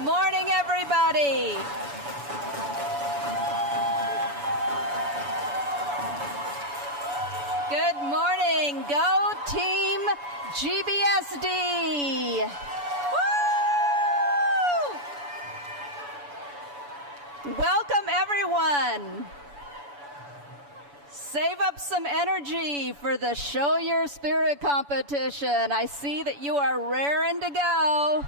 morning, everybody. Good morning. Go Team GBSD. Woo! Welcome, everyone. Save up some energy for the Show Your Spirit competition. I see that you are raring to go.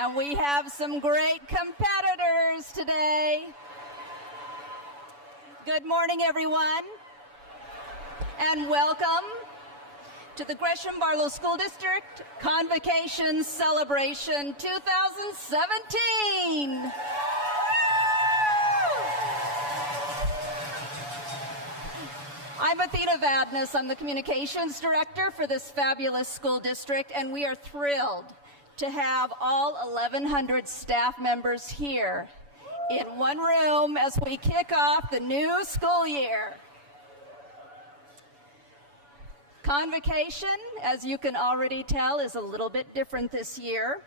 And we have some great competitors today. Good morning, everyone. And welcome to the Gresham Barlow School District Convocation Celebration 2017. I'm Athena Vadnais. I'm the Communications Director for this fabulous school district, and we are thrilled to have all 1,100 staff members here in one room as we kick off the new school year. Convocation, as you can already tell, is a little bit different this year.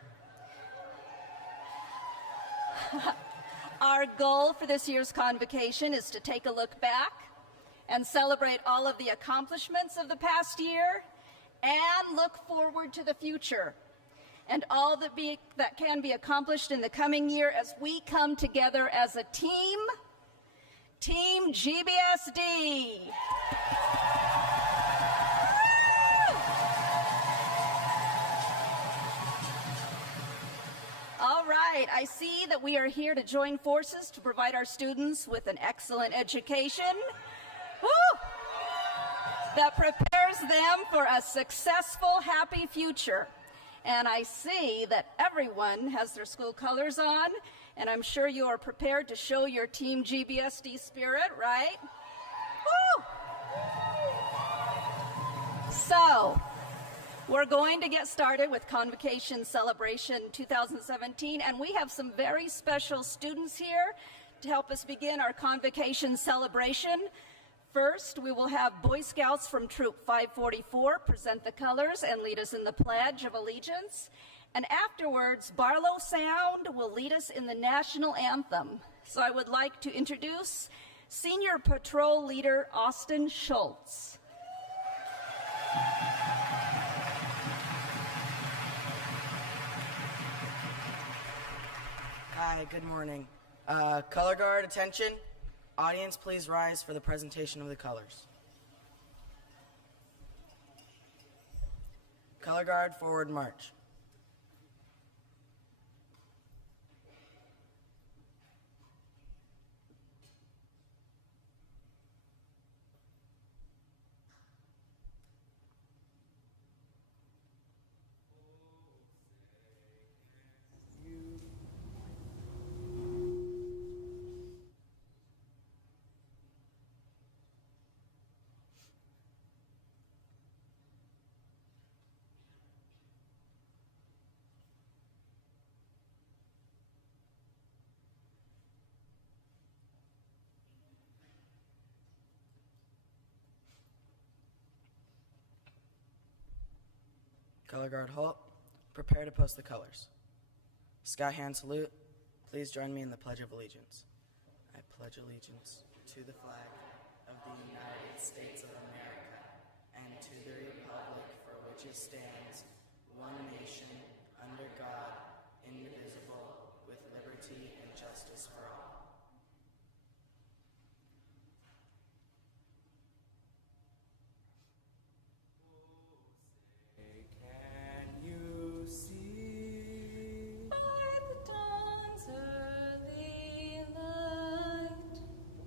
Our goal for this year's convocation is to take a look back and celebrate all of the accomplishments of the past year and look forward to the future and all that can be accomplished in the coming year as we come together as a team, Team GBSD. All right, I see that we are here to join forces to provide our students with an excellent education that prepares them for a successful, happy future. And I see that everyone has their school colors on, and I'm sure you are prepared to show your Team GBSD spirit, right? Woo! So, we're going to get started with Convocation Celebration 2017, and we have some very special students here to help us begin our Convocation Celebration. First, we will have Boy Scouts from Troop 544 present the colors and lead us in the Pledge of Allegiance. And afterwards, Barlow Sound will lead us in the National Anthem. So I would like to introduce Senior Patrol Leader Austin Schultz. Hi, good morning. Color guard, attention. Audience, please rise for the presentation of the colors. Color guard, forward march. Color guard, halt. Prepare to post the colors. Sky hand salute. Please join me in the Pledge of Allegiance. I pledge allegiance to the flag of the United States of America and to the republic for which it stands, one nation, under God, indivisible, with liberty and justice for all.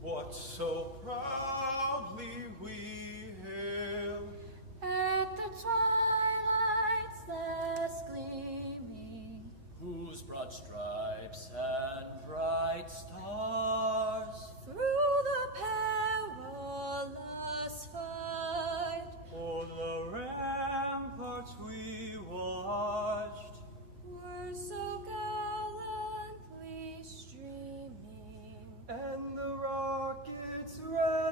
What so proudly we hail at the twilight's last gleaming, whose broad stripes and bright stars through the perilous fight, o'er the ramparts we watched, were so gallantly streaming, and the rockets ran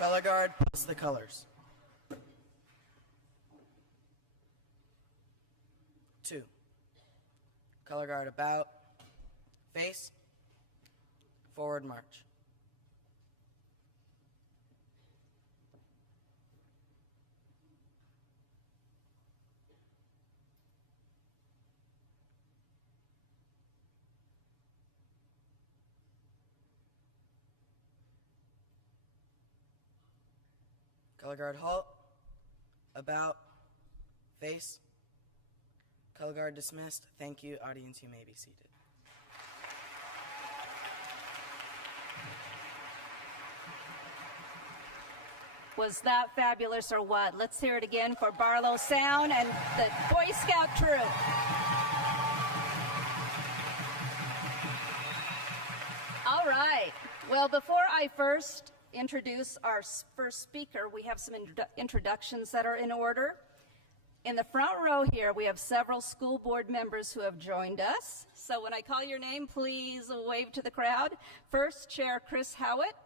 Color guard, post the colors. 2. Color guard about, face, forward march. Color guard halt, about, face. Color guard dismissed. Thank you, audience, you may be seated. Was that fabulous or what? Let's hear it again for Barlow Sound and the Boy Scout troop. All right. Well, before I first introduce our first speaker, we have some introductions that are in order. In the front row here, we have several school board members who have joined us. So when I call your name, please wave to the crowd. First, Chair Chris Howitt.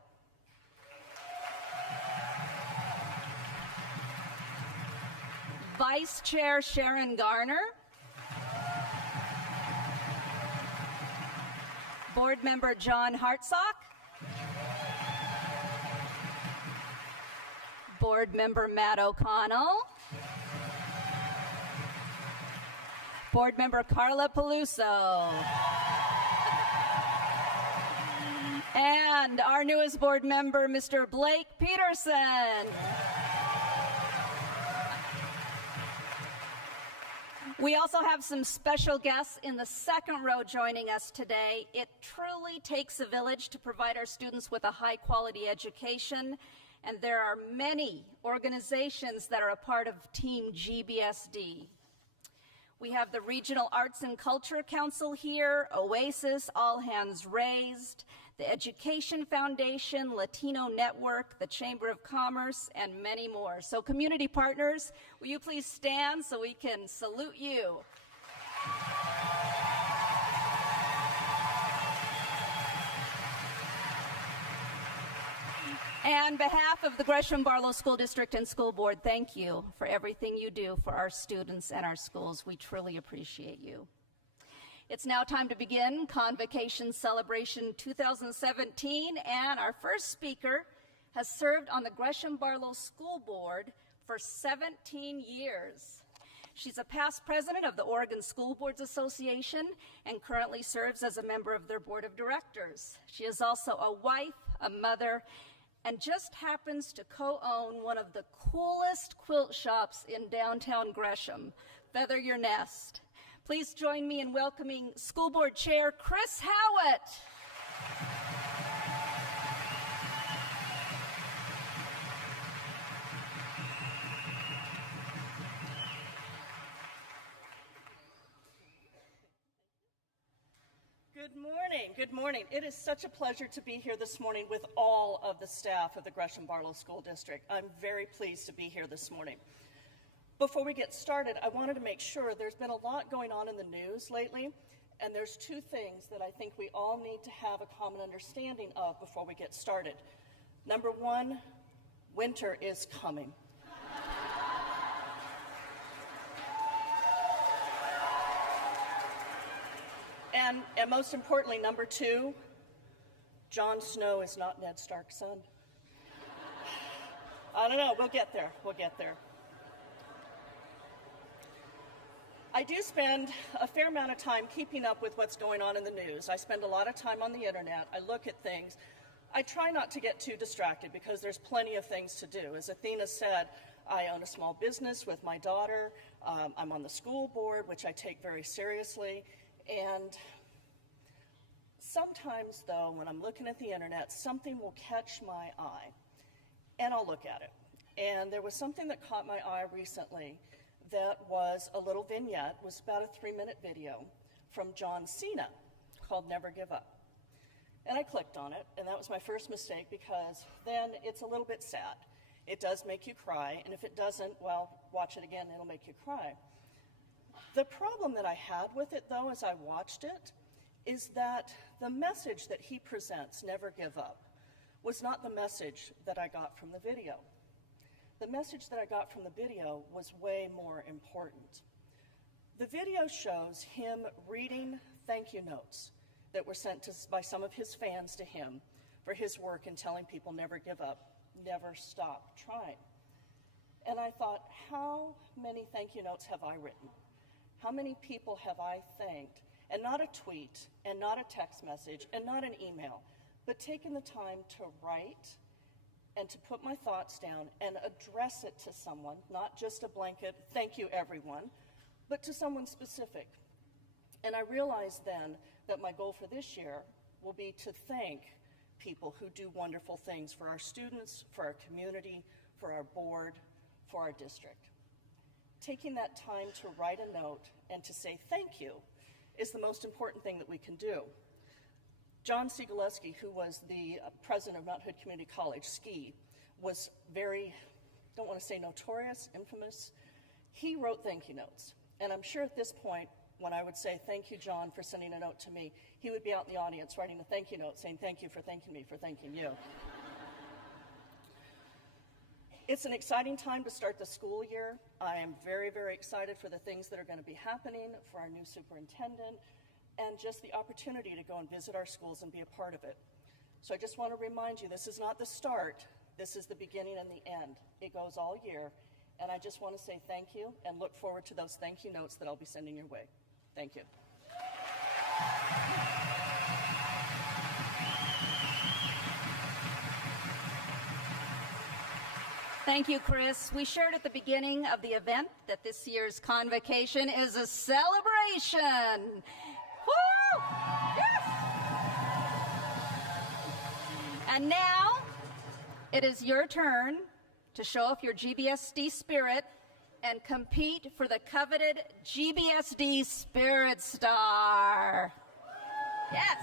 Vice Chair Sharon Garner. Board Member John Hartsock. Board Member Matt O'Connell. Board Member Carla Peluso. And our newest board member, Mr. Blake Peterson. We also have some special guests in the second row joining us today. It truly takes a village to provide our students with a high-quality education, and there are many organizations that are a part of Team GBSD. We have the Regional Arts and Culture Council here, Oasis, All Hands Raised, the Education Foundation, Latino Network, the Chamber of Commerce, and many more. So community partners, will you please stand so we can salute you? On behalf of the Gresham Barlow School District and School Board, thank you for everything you do for our students and our schools. We truly appreciate you. It's now time to begin Convocation Celebration 2017, and our first speaker has served on the Gresham Barlow School Board for 17 years. She's a past president of the Oregon School Boards Association and currently serves as a member of their board of directors. She is also a wife, a mother, and just happens to co-own one of the coolest quilt shops in downtown Gresham, Feather Your Nest. Please join me in welcoming School Board Chair Chris Howitt. Good morning. Good morning. It is such a pleasure to be here this morning with all of the staff of the Gresham Barlow School District. I'm very pleased to be here this morning. Before we get started, I wanted to make sure there's been a lot going on in the news lately, and there's two things that I think we all need to have a common understanding of before we get started. Number one, winter is coming. And most importantly, number two, Jon Snow is not Ned Stark's son. I don't know, we'll get there, I do spend a fair amount of time keeping up with what's going on in the news. I spend a lot of time on the internet, I look at things. I try not to get too distracted because there's plenty of things to do. As Athena said, I own a small business with my daughter. I'm on the school board, which I take very seriously. And sometimes, though, when I'm looking at the internet, something will catch my eye, and I'll look at it. And there was something that caught my eye recently that was a little vignette. It was about a 3-minute video from John Cena called Never Give Up. And I clicked on it, and that was my first mistake because then it's a little bit sad. It does make you cry, and if it doesn't, well, watch it again, it'll make you cry. The problem that I had with it, though, as I watched it, is that the message that he presents, never give up, was not the message that I got from the video. The message that I got from the video was way more important. The video shows him reading thank you notes that were sent by some of his fans to him for his work in telling people never give up, never stop trying. And I thought, how many thank you notes have I written? How many people have I thanked? And not a tweet, and not a text message, and not an email, but taken the time to write and to put my thoughts down and address it to someone, not just a blanket, thank you everyone, but to someone specific. And I realized then that my goal for this year will be to thank people who do wonderful things for our students, for our community, for our board, for our district. Taking that time to write a note and to say thank you is the most important thing that we can do. John C. Gillespie, who was the president of Mount Hood Community College, SCI, was very, don't want to say notorious, infamous. He wrote thank you notes. And I'm sure at this point, when I would say, thank you, John, for sending a note to me, he would be out in the audience writing a thank you note saying, thank you for thanking me for thanking you. It's an exciting time to start the school year. I am very, very excited for the things that are going to be happening, for our new superintendent, and just the opportunity to go and visit our schools and be a part of it. So I just want to remind you, this is not the start, this is the beginning and the end. It goes all year, and I just want to say thank you and look forward to those thank you notes that I'll be sending your way. Thank you. Thank you, Chris. We shared at the beginning of the event that this year's Convocation is a celebration. Woo! Yes! And now it is your turn to show off your GBSD spirit and compete for the coveted GBSD Spirit Star. Yes!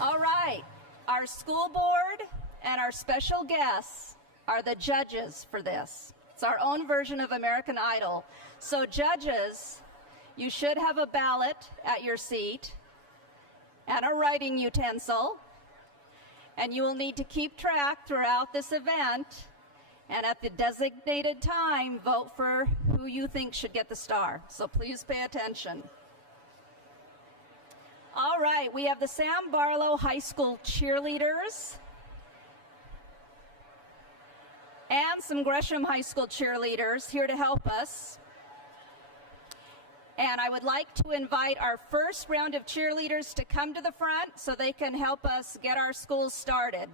All right, our school board and our special guests are the judges for this. It's our own version of American Idol. So judges, you should have a ballot at your seat and a writing utensil, and you will need to keep track throughout this event, and at the designated time, vote for who you think should get the star. So please pay attention. All right, we have the Sam Barlow High School cheerleaders and some Gresham High School cheerleaders here to help us. And I would like to invite our first round of cheerleaders to come to the front so they can help us get our schools started.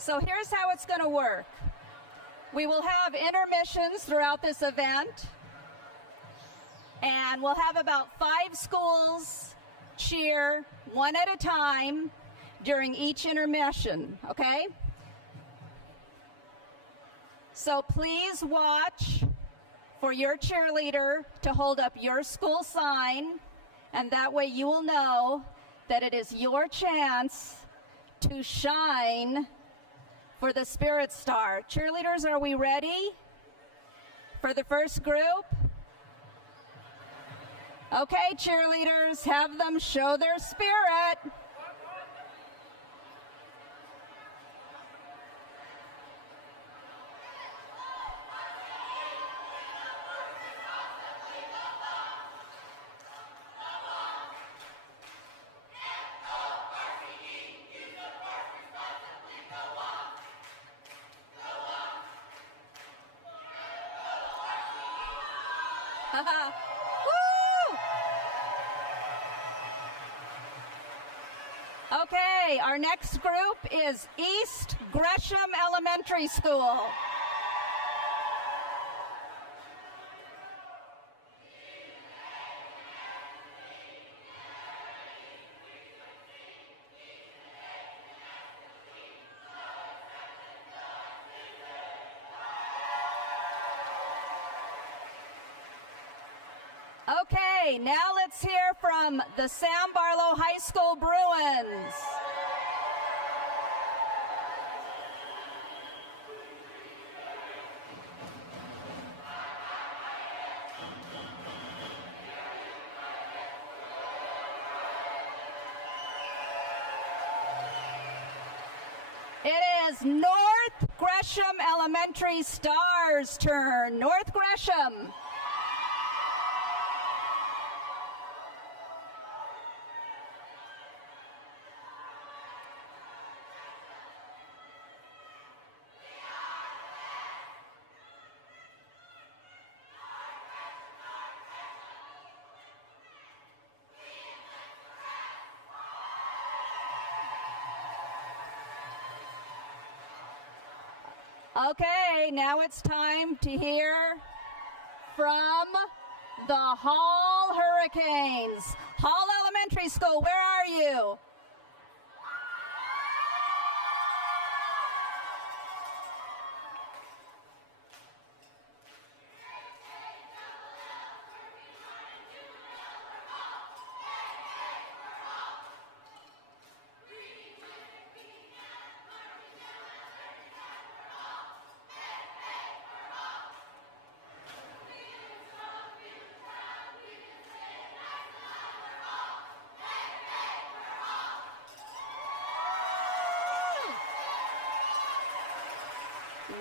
So here's how it's going to work. We will have intermissions throughout this event, and we'll have about 5 schools cheer one at a time during each intermission, okay? So please watch for your cheerleader to hold up your school sign, and that way you will know that it is your chance to shine for the Spirit Star. Cheerleaders, are we ready for the first group? Okay, cheerleaders, have them show their spirit. Woo! Okay, our next group is East Gresham Elementary School. Okay, Okay, now let's hear from the Sam Barlow High School Bruins. It is North Gresham Elementary Stars' turn. North Gresham. Okay, now it's time to hear from the Hall Hurricanes. Hall Elementary School, where are you?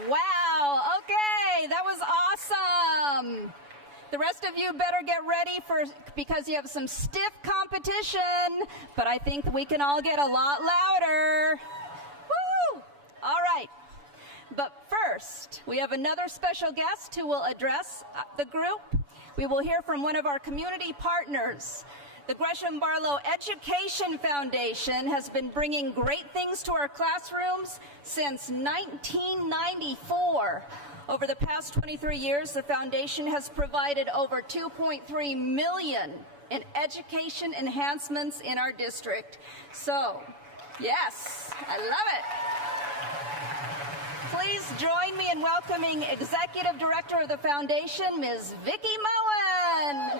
Wow, okay, that was awesome. The rest of you better get ready because you have some stiff competition, but I think we can all get a lot louder. Woo! All right, but first, we have another special guest who will address the group. We will hear from one of our community partners. The Gresham Barlow Education Foundation has been bringing great things to our classrooms since 1994. Over the past 23 years, the foundation has provided over $2.3 million in education enhancements in our district. So, yes, I love it. Please join me in welcoming Executive Director of the Foundation, Ms. Vicki Moen.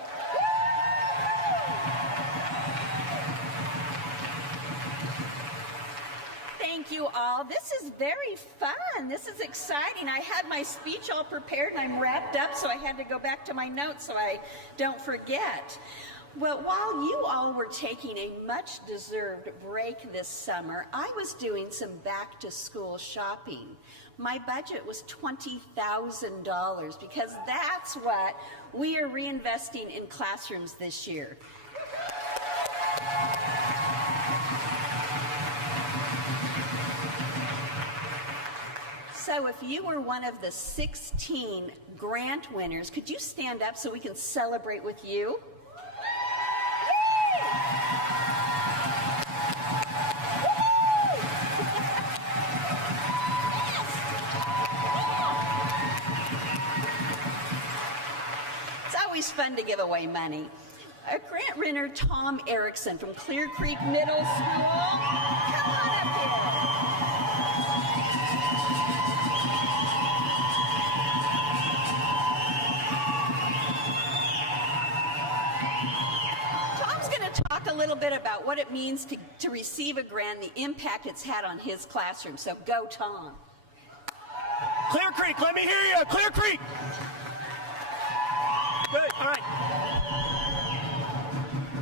Thank you all. This is very fun. This is exciting. I had my speech all prepared and I'm wrapped up, so I had to go back to my notes so I don't forget. Well, while you all were taking a much-deserved break this summer, I was doing some back-to-school shopping. My budget was $20,000 because that's what we are reinvesting in classrooms this year. So if you were one of the 16 grant winners, could you stand up so we can celebrate with you? It's always fun to give away money. A grant winner, Tom Erickson from Clear Creek Middle School. Come on up here. Talk a little bit about what it means to receive a grant, the impact it's had on his classroom. So go, Tom. Clear Creek, let me hear you. Clear Creek. Good, all right.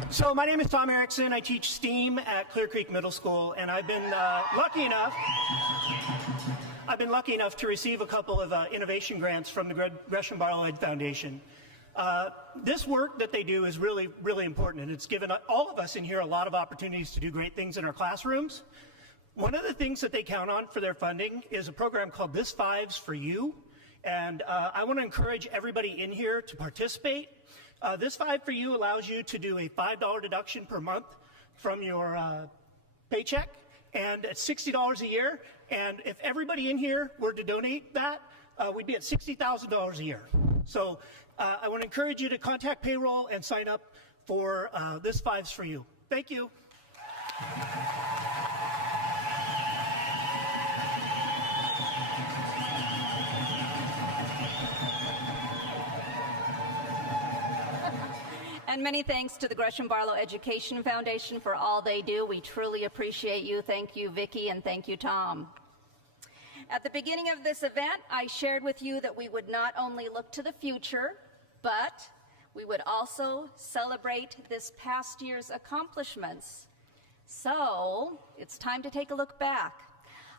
So my name is Tom Erickson. I teach STEAM at Clear Creek Middle School, and I've been lucky enough to receive a couple of innovation grants from the Gresham Barlow Ed Foundation. This work that they do is really, really important, and it's given all of us in here a lot of opportunities to do great things in our classrooms. One of the things that they count on for their funding is a program called This Five's for You, and I want to encourage everybody in here to participate. This Five for You allows you to do a $5 deduction per month from your paycheck, and it's $60 a year, and if everybody in here were to donate that, we'd be at $60,000 a year. So I want to encourage you to contact payroll and sign up for This Five's for You. Thank you. And many thanks to the Gresham Barlow Education Foundation for all they do. We truly appreciate you. Thank you, Vicki, and thank you, Tom. At the beginning of this event, I shared with you that we would not only look to the future, but we would also celebrate this past year's accomplishments. So it's time to take a look back.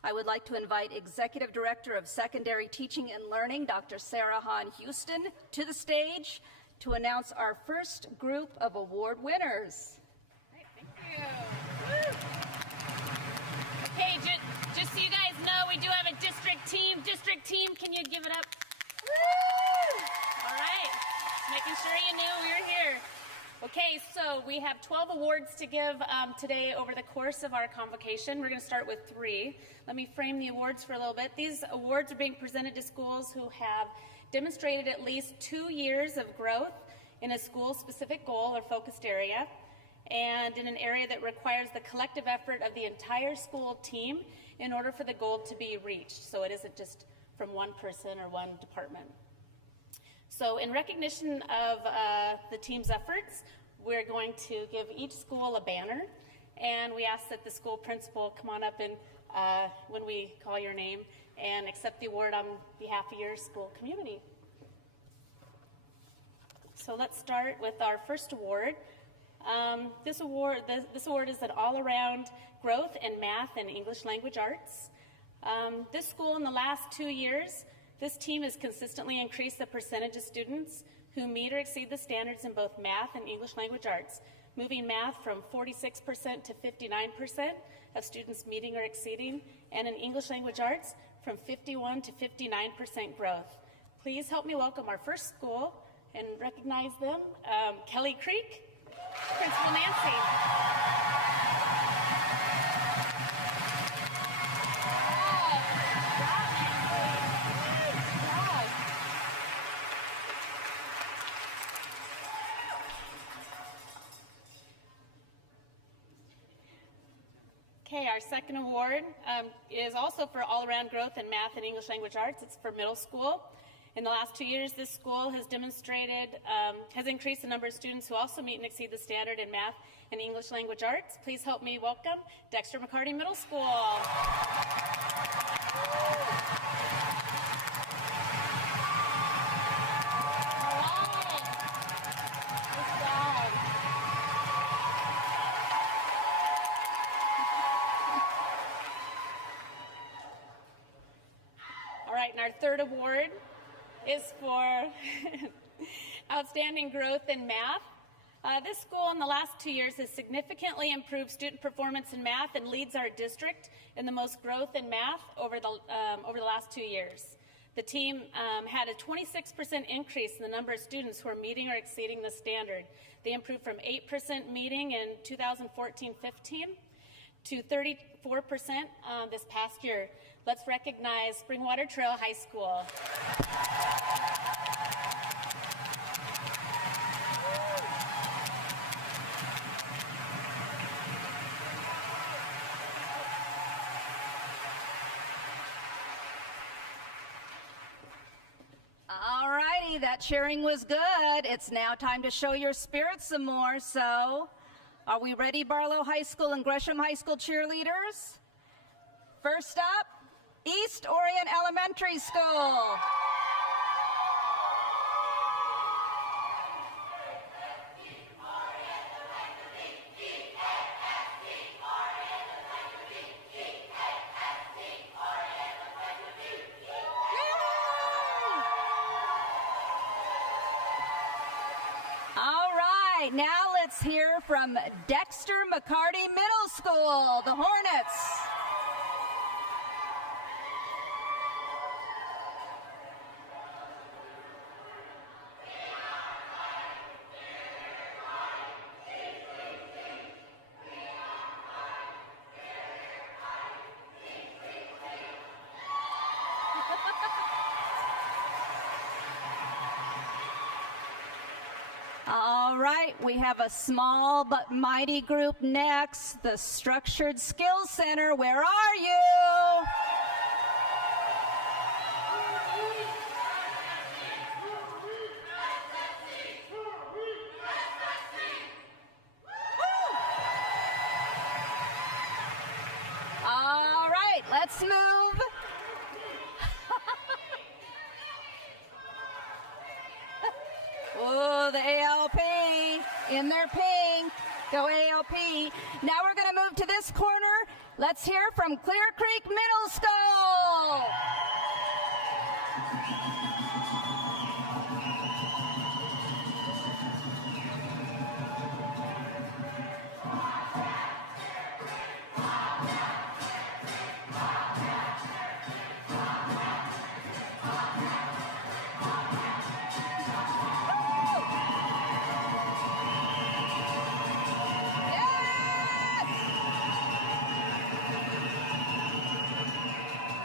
I would like to invite Executive Director of Secondary Teaching and Learning, Dr. Sarah Hahn Houston, to the stage to announce our first group of award winners. Great, thank you. Woo. Okay, just so you guys know, we do have a district team. District team, can you give it up? Woo! All right, just making sure you knew we were here. Okay, so we have 12 awards to give today over the course of our convocation. We're going to start with 3. Let me frame the awards for a little bit. These awards are being presented to schools who have demonstrated at least 2 years of growth in a school-specific goal or focused area, and in an area that requires the collective effort of the entire school team in order for the goal to be reached. So it isn't just from one person or one department. So in recognition of the team's efforts, we're going to give each school a banner, and we ask that the school principal come on up and when we call your name and accept the award on behalf of your school community. So let's start with our first award. This award is an all-around growth in math and English language arts. This school in the last 2 years, this team has consistently increased the percentage of students who meet or exceed the standards in both math and English language arts, moving math from 46% to 59% of students meeting or exceeding, and in English language arts from 51 to 59% growth. Please help me welcome our first school and recognize them. Kelly Creek, Principal Nancy. Okay, our second award is also for all-around growth in math and English language arts. It's for middle school. In the last 2 years, this school has demonstrated, has increased the number of students who also meet and exceed the standard in math and English language arts. Please help me welcome Dexter McCarty Middle School. All right, and our third award is for outstanding growth in math. This school in the last 2 years has significantly improved student performance in math and leads our district in the most growth in math over the last 2 years. The team had a 26% increase in the number of students who are meeting or exceeding the standard. They improved from 8% meeting in 2014-15 to 34% this past year. Let's recognize Springwater Trail High School. All righty, that cheering was good. It's now time to show your spirit some more. So, are we ready, Barlow High School and Gresham High School cheerleaders? First up, East Orient Elementary School. Now let's hear from Dexter McCarty Middle School, the Hornets. All right, we have a small but mighty group next, the Structured Skills Center. Where are you? this move. Oh, the ALP in their pink. Go ALP. Now we're going to move to this corner. Let's hear from Clear Creek Middle School.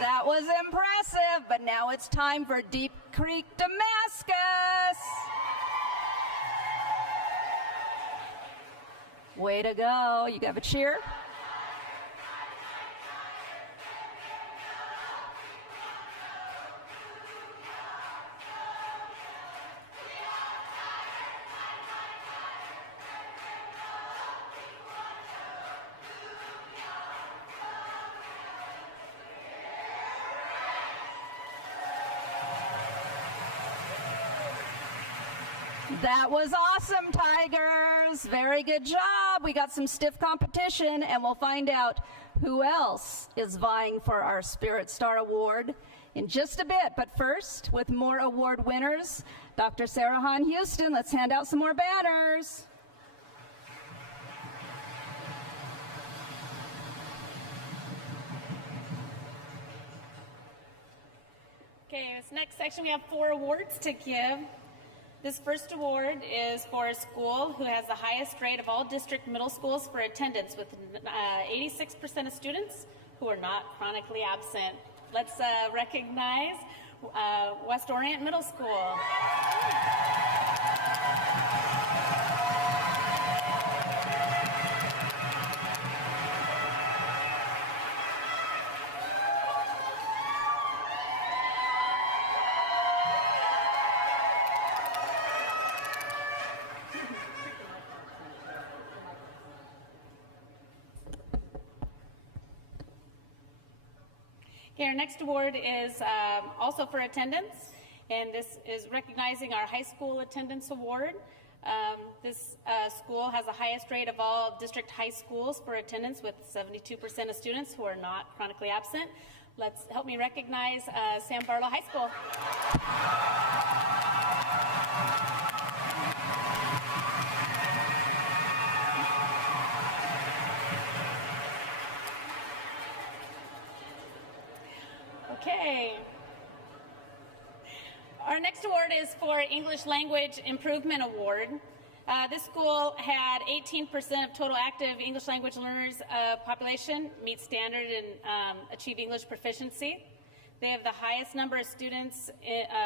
That was impressive, but now it's time for Deep Creek Damascus. Way to go. You have a cheer? That was awesome, Tigers. Very good job. We got some stiff competition, and we'll find out who else is vying for our Spirit Star Award in just a bit. But first, with more award winners, Dr. Sarah Hahn Houston, let's hand out some more banners. Okay, this next section we have 4 awards to give. This first award is for a school who has the highest rate of all district middle schools for attendance, with 86% of students who are not chronically absent. Let's recognize West Orient Middle School. Okay, our next award is also for attendance, and this is recognizing our high school attendance award. This school has the highest rate of all district high schools for attendance, with 72% of students who are not chronically absent. Let's help me recognize Sam Barlow High School. Okay. Our next award is for English Language Improvement Award. This school had 18% of total active English language learners population meet standard and achieve English proficiency. They have the highest number of students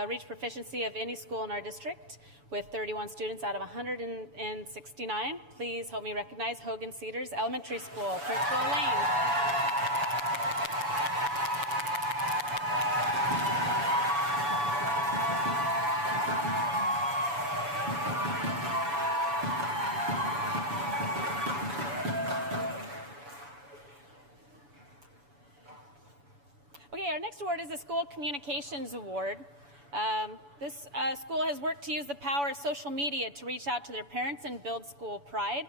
reach proficiency of any school in our district, with 31 students out of 169. Please help me recognize Hogan Cedars Elementary School, Principal Lane. Our next award is the School Communications Award. This school has worked to use the power of social media to reach out to their parents and build school pride.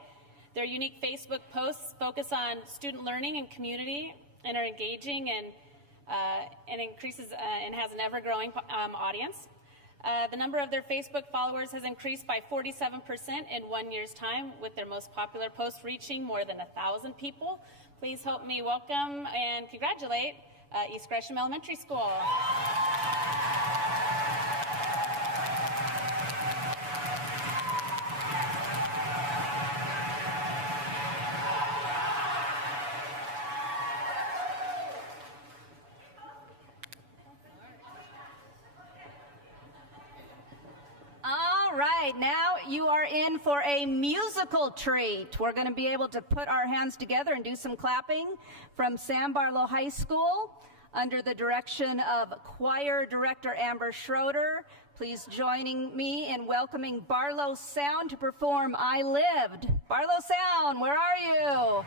Their unique Facebook posts focus on student learning and community and are engaging and increases and has an ever-growing audience. The number of their Facebook followers has increased by 47% in 1 year's time, with their most popular post reaching more than 1,000 people. Please help me welcome and congratulate East Gresham Elementary School. All right, now you are in for a musical treat. We're going to be able to put our hands together and do some clapping from Sam Barlow High School under the direction of choir director Amber Schroeder. Please joining me in welcoming Barlow Sound to perform I Lived. Barlow Sound, where are you?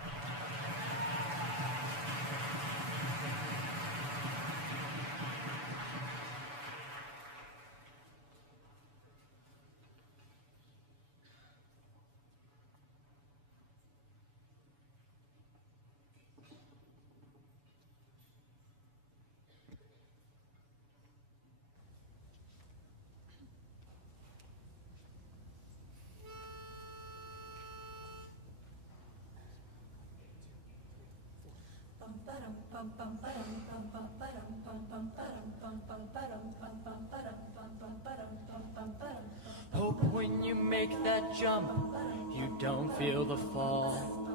Hope when you make that jump, you don't feel the fall.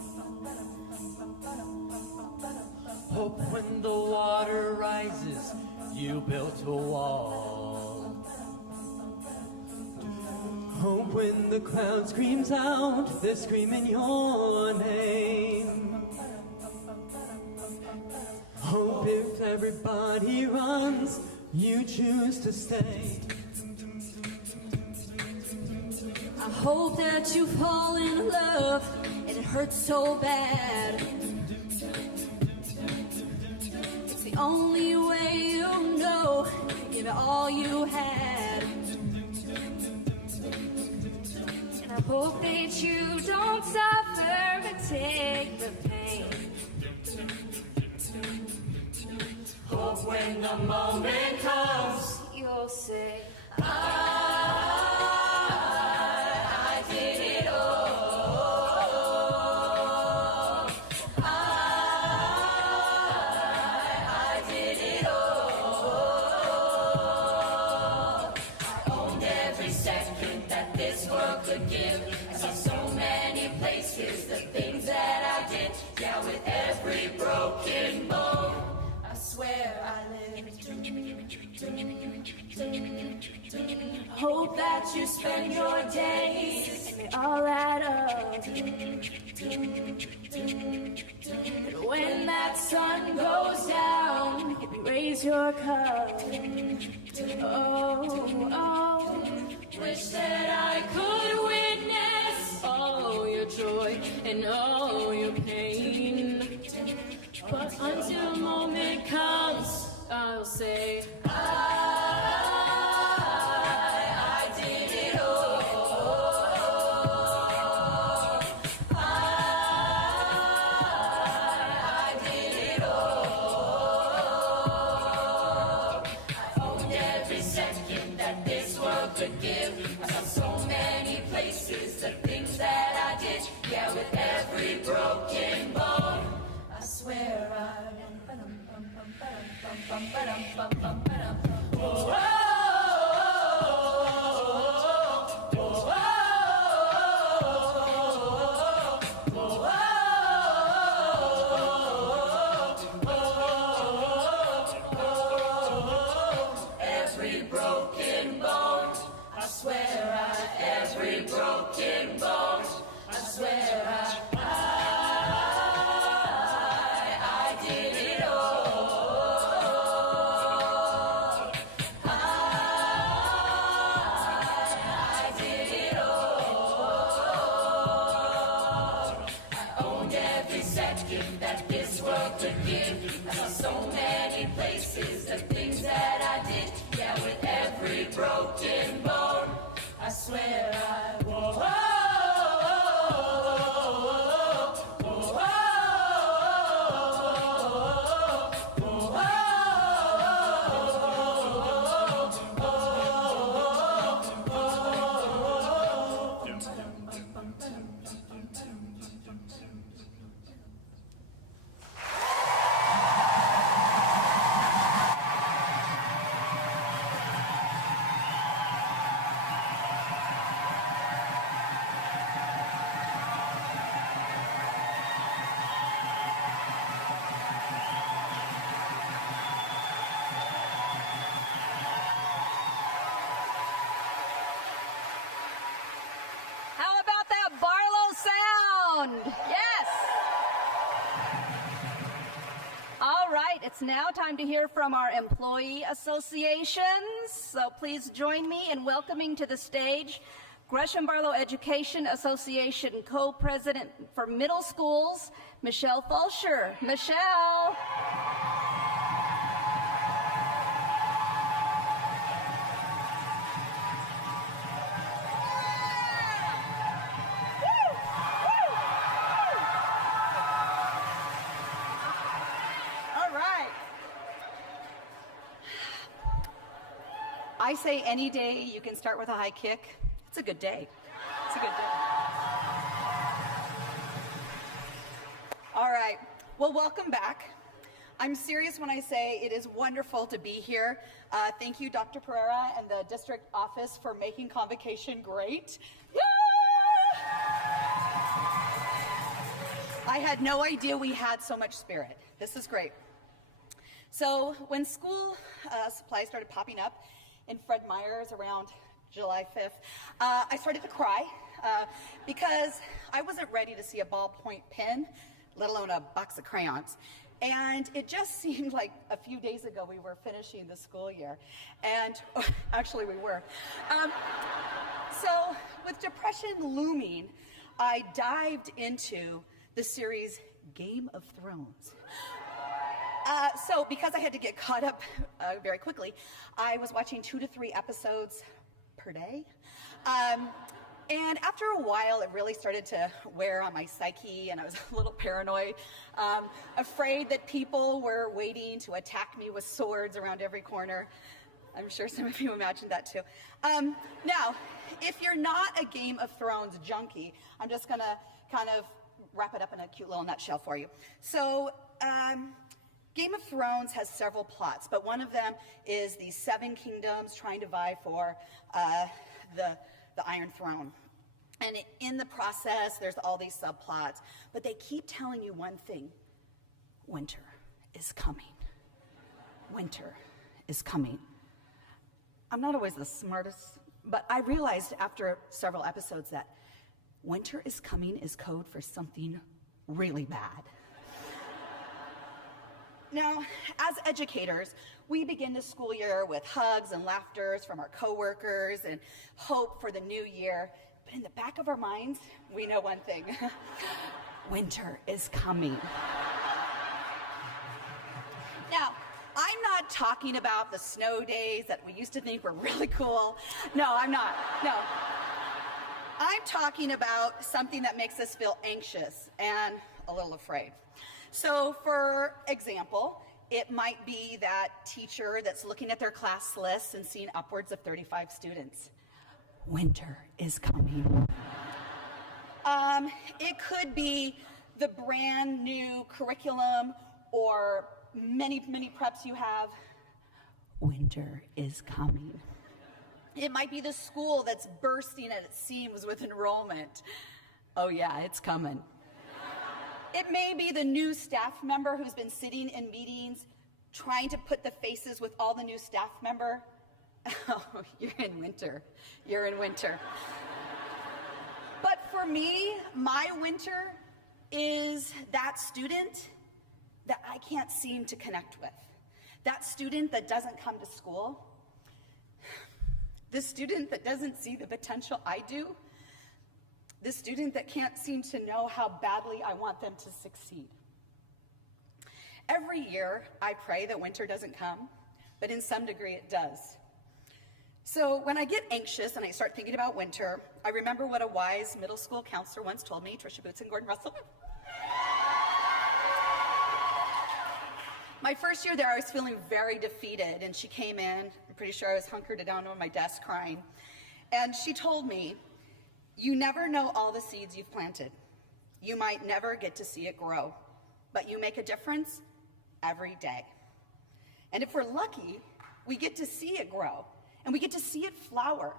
Hope when the water rises, you built a wall. Hope when the crowd screams out, they're screaming your name. Hope if everybody runs, you choose to stay. I hope that you fall in love and it hurts so bad. It's the only way you know, give it all you had. And I hope that you don't suffer but take the pain. Hope when the moment comes, You'll say, I did it all. I did it all. I owned every second that this world could give. I saw so many places, the things that I did. Yeah, with every broken bone, I swear I lived. hope that you spend your days and they all add up. And when that sun goes down, you raise your cup. Oh, oh, Wish that I could witness all your joy and all your pain. But until the moment comes, I'll say, I did it all. I did it all. I owned every second that this world could give. I saw so many places, the things that I did. Yeah, with every broken bone, I swear I. Every broken bone, I swear every broken bone, I swear I did it all. I did it all. I owned every second that this world could give. I saw so many places, the things that I did. Yeah, with every broken bone, I swear I. How about that Barlow sound? Yes. All right, it's now time to hear from our employee associations. So please join me in welcoming to the stage Gresham Barlow Education Association Co-President for Middle Schools, Michelle Fulsher. Michelle. I say any day you can start with a high kick, it's a good day. It's a good day. All right, well, welcome back. I'm serious when I say it is wonderful to be here. Thank you, Dr. Pereira and the district office for making Convocation great. I had no idea we had so much spirit. This is great. So when school supplies started popping up in Fred Meyer's around July 5th, I started to cry because I wasn't ready to see a ballpoint pen, let alone a box of crayons. And it just seemed like a few days ago we were finishing the school year. And actually we were. So with depression looming, I dived into the series Game of Thrones. So because I had to get caught up very quickly, I was watching 2 to 3 episodes per day. And after a while, it really started to wear on my psyche, and I was a little paranoid, afraid that people were waiting to attack me with swords around every corner. I'm sure some of you imagined that too. Now, if you're not a Game of Thrones junkie, I'm just gonna kind of wrap it up in a cute little nutshell for you. So, Game of Thrones has several plots, but one of them is the 7 kingdoms trying to vie for the Iron Throne. And in the process, there's all these subplots, but they keep telling you one thing: winter is coming. Winter is coming. I'm not always the smartest, but I realized after several episodes that winter is coming is code for something really bad. Now, as educators, we begin the school year with hugs and laughters from our coworkers and hope for the new year. But in the back of our minds, we know one thing: winter is coming. Now, I'm not talking about the snow days that we used to think were really cool. No, I'm not. No. I'm talking about something that makes us feel anxious and a little afraid. So, for example, it might be that teacher that's looking at their class lists and seeing upwards of 35 students. Winter is coming. It could be the brand new curriculum or many preps you have. Winter is coming. It might be the school that's bursting at its seams with enrollment. Oh yeah, it's coming. It may be the new staff member who's been sitting in meetings trying to put the faces with all the new staff member. Oh, you're in winter. You're in winter. But for me, my winter is that student that I can't seem to connect with. That student that doesn't come to school. The student that doesn't see the potential I do. The student that can't seem to know how badly I want them to succeed. Every year, I pray that winter doesn't come, but in some degree it does. So when I get anxious and I start thinking about winter, I remember what a wise middle school counselor once told me, Trisha Boots and Gordon Russell. My first year there, I was feeling very defeated, and she came in. I'm pretty sure I was hunkered down on my desk crying. And she told me, "You never know all the seeds you've planted. You might never get to see it grow, but you make a difference every day. And if we're lucky, we get to see it grow, and we get to see it flower,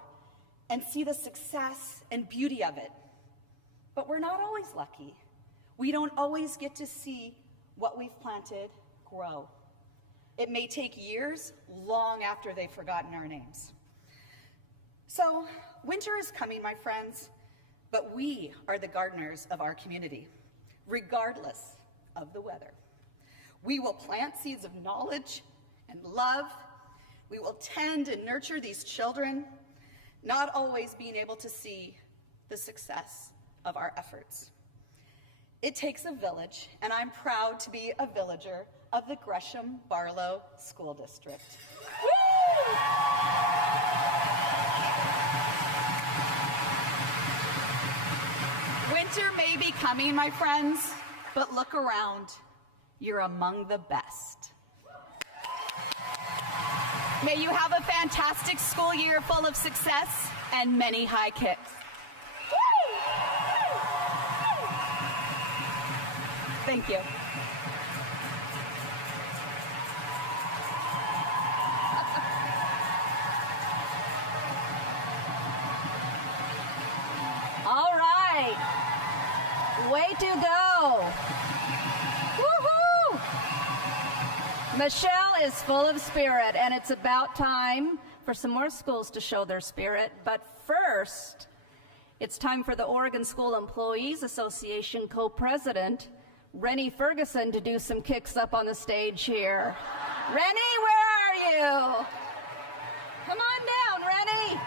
and see the success and beauty of it. But we're not always lucky. We don't always get to see what we've planted grow. It may take years, long after they've forgotten our names." So, winter is coming, my friends, but we are the gardeners of our community, regardless of the weather. We will plant seeds of knowledge and love. We will tend and nurture these children, not always being able to see the success of our efforts. It takes a village, and I'm proud to be a villager of the Gresham Barlow School District. Woo! Winter may be coming, my friends, but look around. You're among the best. May you have a fantastic school year full of success and many high kicks. Thank you. way to go. Woohoo! Michelle is full of spirit, and it's about time for some more schools to show their spirit. But first, it's time for the Oregon School Employees Association co-president, Rennie Ferguson, to do some kicks up on the stage here. Rennie, where are you? Come on down, Rennie.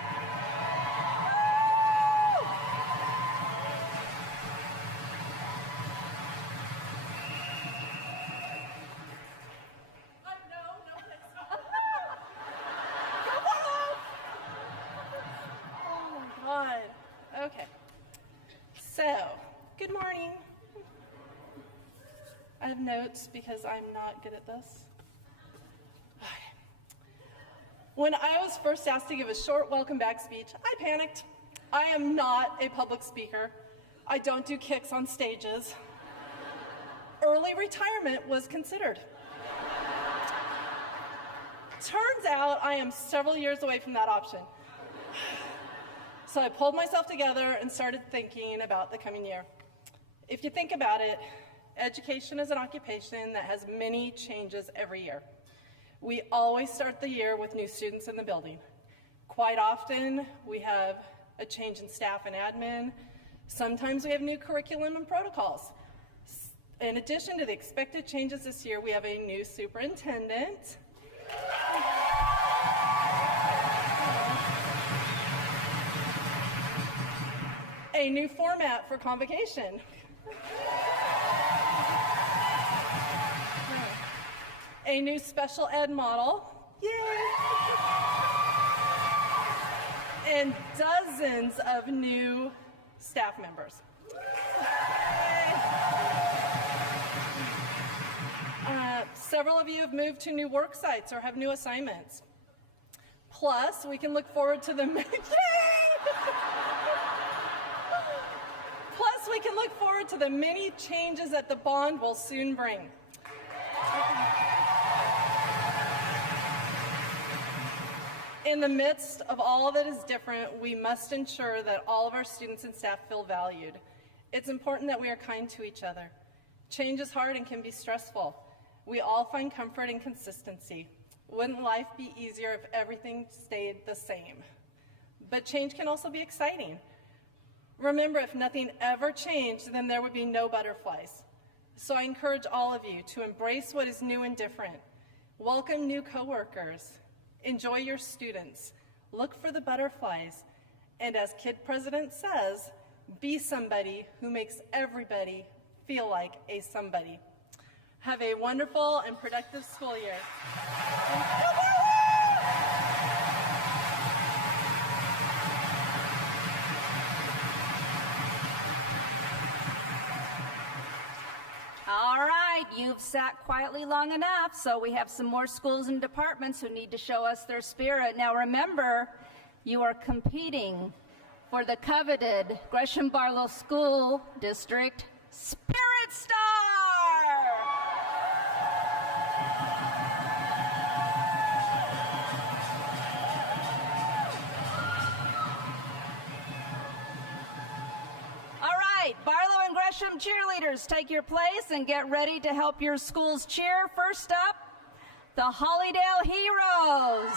God. Okay. So, good morning. I have notes because I'm not good at this. Okay. When I was first asked to give a short welcome back speech, I panicked. I am not a public speaker. I don't do kicks on stages. Early retirement was considered. Turns out I am several years away from that option. So I pulled myself together and started thinking about the coming year. If you think about it, education is an occupation that has many changes every year. We always start the year with new students in the building. Quite often, we have a change in staff and admin. Sometimes we have new curriculum and protocols. In addition to the expected changes this year, we have a new superintendent. A new format for Convocation. A new special ed model. Yay! And dozens of new staff members. Several of you have moved to new work sites or have new assignments. Plus, we can look forward to the Yay! Plus, we can look forward to the many changes that the bond will soon bring. In the midst of all that is different, we must ensure that all of our students and staff feel valued. It's important that we are kind to each other. Change is hard and can be stressful. We all find comfort in consistency. Wouldn't life be easier if everything stayed the same? But change can also be exciting. Remember, if nothing ever changed, then there would be no butterflies. So I encourage all of you to embrace what is new and different. Welcome new coworkers. Enjoy your students. Look for the butterflies. And as Kid President says, be somebody who makes everybody feel like a somebody. Have a wonderful and productive school year. All right, you've sat quietly long enough, so we have some more schools and departments who need to show us their spirit. Now remember, you are competing for the coveted Gresham Barlow School District Spirit Star! Barlow and Gresham cheerleaders, take your place and get ready to help your schools cheer. First up, the Hollydale Heroes.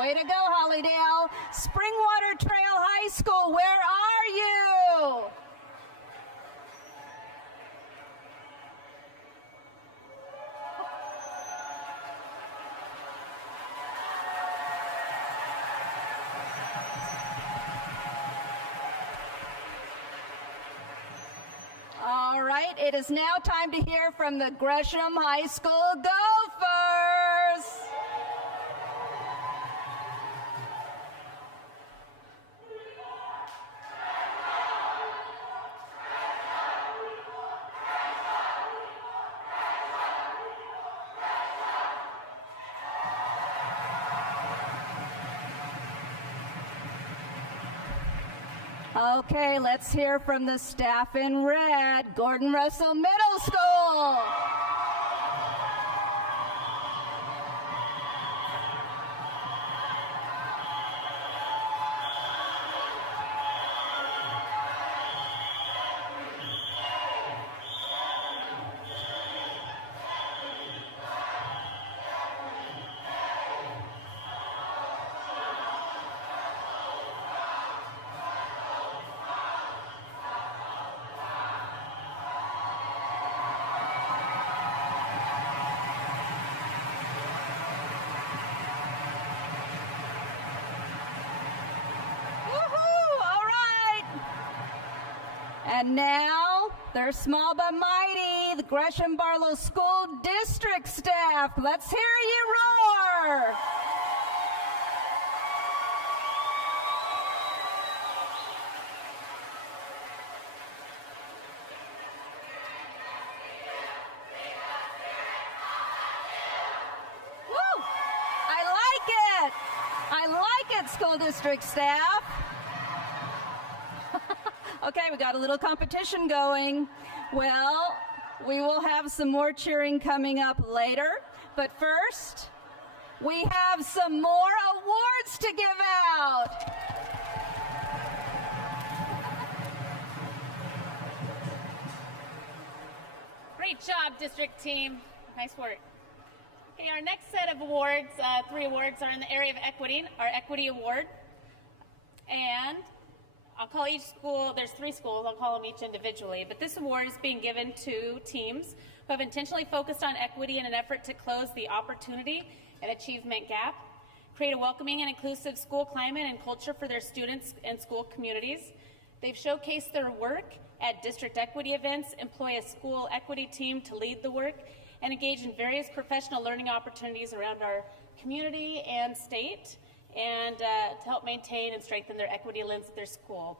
Way to go, Hollydale. Springwater Trail High School, where are you? All right. right, it is now time to hear from the Gresham High School Gophers. Okay, let's hear from the staff in red, Gordon Russell Middle School. And now, they're small but mighty, the Gresham Barlow School District staff. Let's hear you roar. Woo! I like it, school district staff. Okay, we got a little competition going. Well, we will have some more cheering coming up later. But first, we have some more awards to give out. Great job, district team. Nice work. Okay, our next set of awards, 3 awards, are in the area of equity, our Equity Award. And I'll call each school, there's 3 schools, I'll call them each individually, but this award is being given to teams who have intentionally focused on equity in an effort to close the opportunity and achievement gap, create a welcoming and inclusive school climate and culture for their students and school communities. They've showcased their work at district equity events, employ a school equity team to lead the work, and engage in various professional learning opportunities around our community and state, and to help maintain and strengthen their equity lens at their school.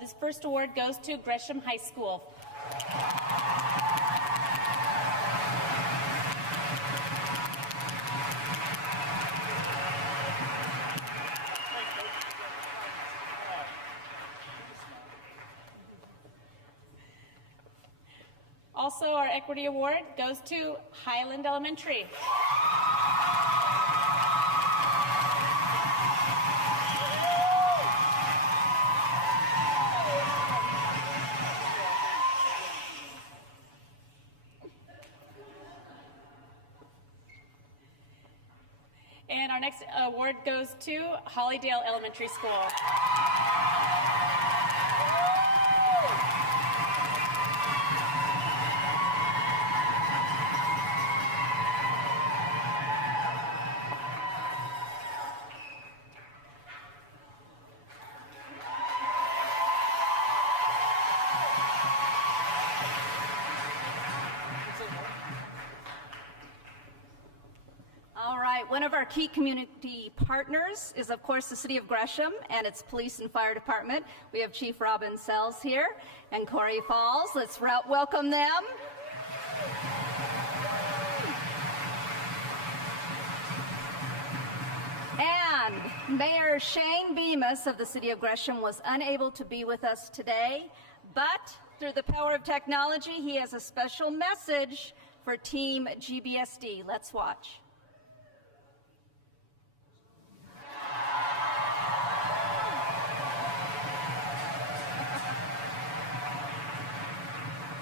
This first award goes to Gresham High School. Also, our Equity Award goes to Highland Elementary. And our next award goes to Hollydale Elementary School. One of our key community partners is, of course, the City of Gresham and its Police and Fire Department. We have Chief Robin Sells here and Corey Falls. Let's welcome them. And Mayor Shane Bemis of the City of Gresham was unable to be with us today, but through the power of technology, he has a special message for Team GBSD. Let's watch.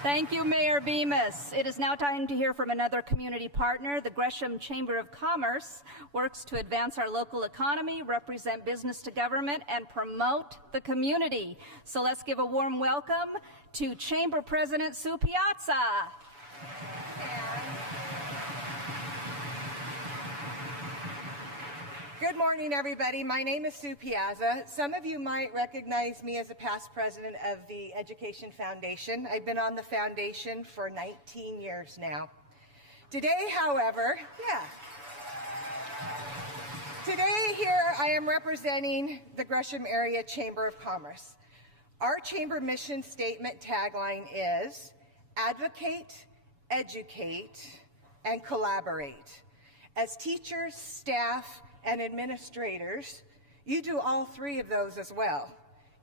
Thank you, Mayor Bemis. It is now time to hear from another community partner. The Gresham Chamber of Commerce works to advance our local economy, represent business to government, and promote the community. So let's give a warm welcome to Chamber President Sue Piazza. Good morning, everybody. My name is Sue Piazza. Some of you might recognize me as a past president of the Education Foundation. I've been on the foundation for 19 years now. Today, however, today here I am representing the Gresham Area Chamber of Commerce. Our chamber mission statement tagline is advocate, educate, and collaborate. As teachers, staff, and administrators, you do all three of those as well.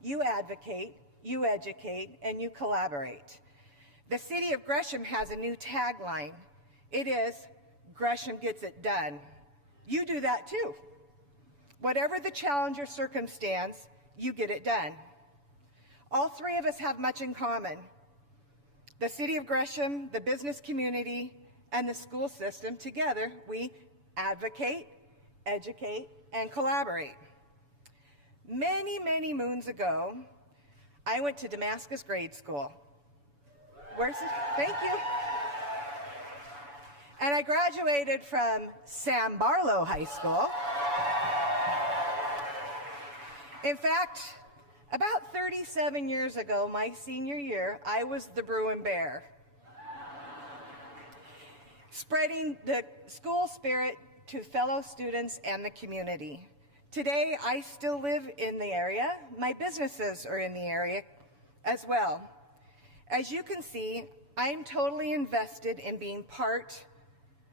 You advocate, you educate, and you collaborate. The city of Gresham has a new tagline. It is, Gresham gets it done. You do that too. Whatever the challenge or circumstance, you get it done. All three of us have much in common. The city of Gresham, the business community, and the school system, together, we advocate, educate, and collaborate. Many, many moons ago, I went to Damascus grade school. Where's it? Thank you. And I graduated from Sam Barlow High School. In fact, about 37 years ago, my senior year, I was the Bruin Bear, spreading the school spirit to fellow students and the community. Today, I still live in the area. My businesses are in the area as well. As you can see, I am totally invested in being part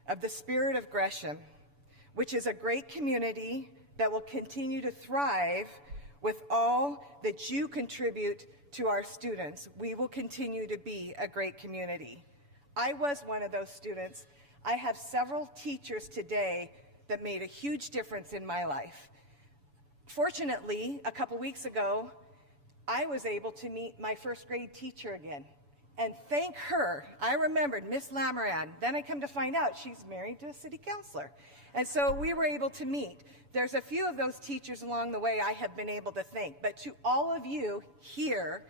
of the spirit of Gresham, which is a great community that will continue to thrive with all that you contribute to our students. We will continue to be a great community. I was one of those students. I have several teachers today that made a huge difference in my life. Fortunately, a couple weeks ago, I was able to meet my first grade teacher again. And thank her, I remembered Miss Lamoran. Then I come to find out she's married to a city councilor. And so we were able to meet. There's a few of those teachers along the way I have been able to thank. But to all of you here,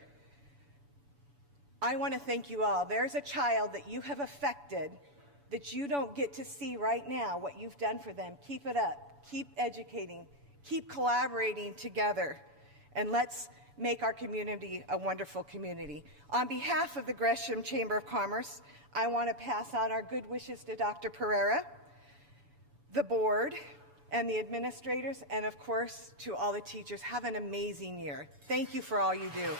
I want to thank you all. There's a child that you have affected that you don't get to see right now what you've done for them. Keep it up. Keep educating. Keep collaborating together. And let's make our community a wonderful community. On behalf of the Gresham Chamber of Commerce, I want to pass on our good wishes to Dr. Pereira, the board, and the administrators, and of course, to all the teachers. Have an amazing year. Thank you for all you do.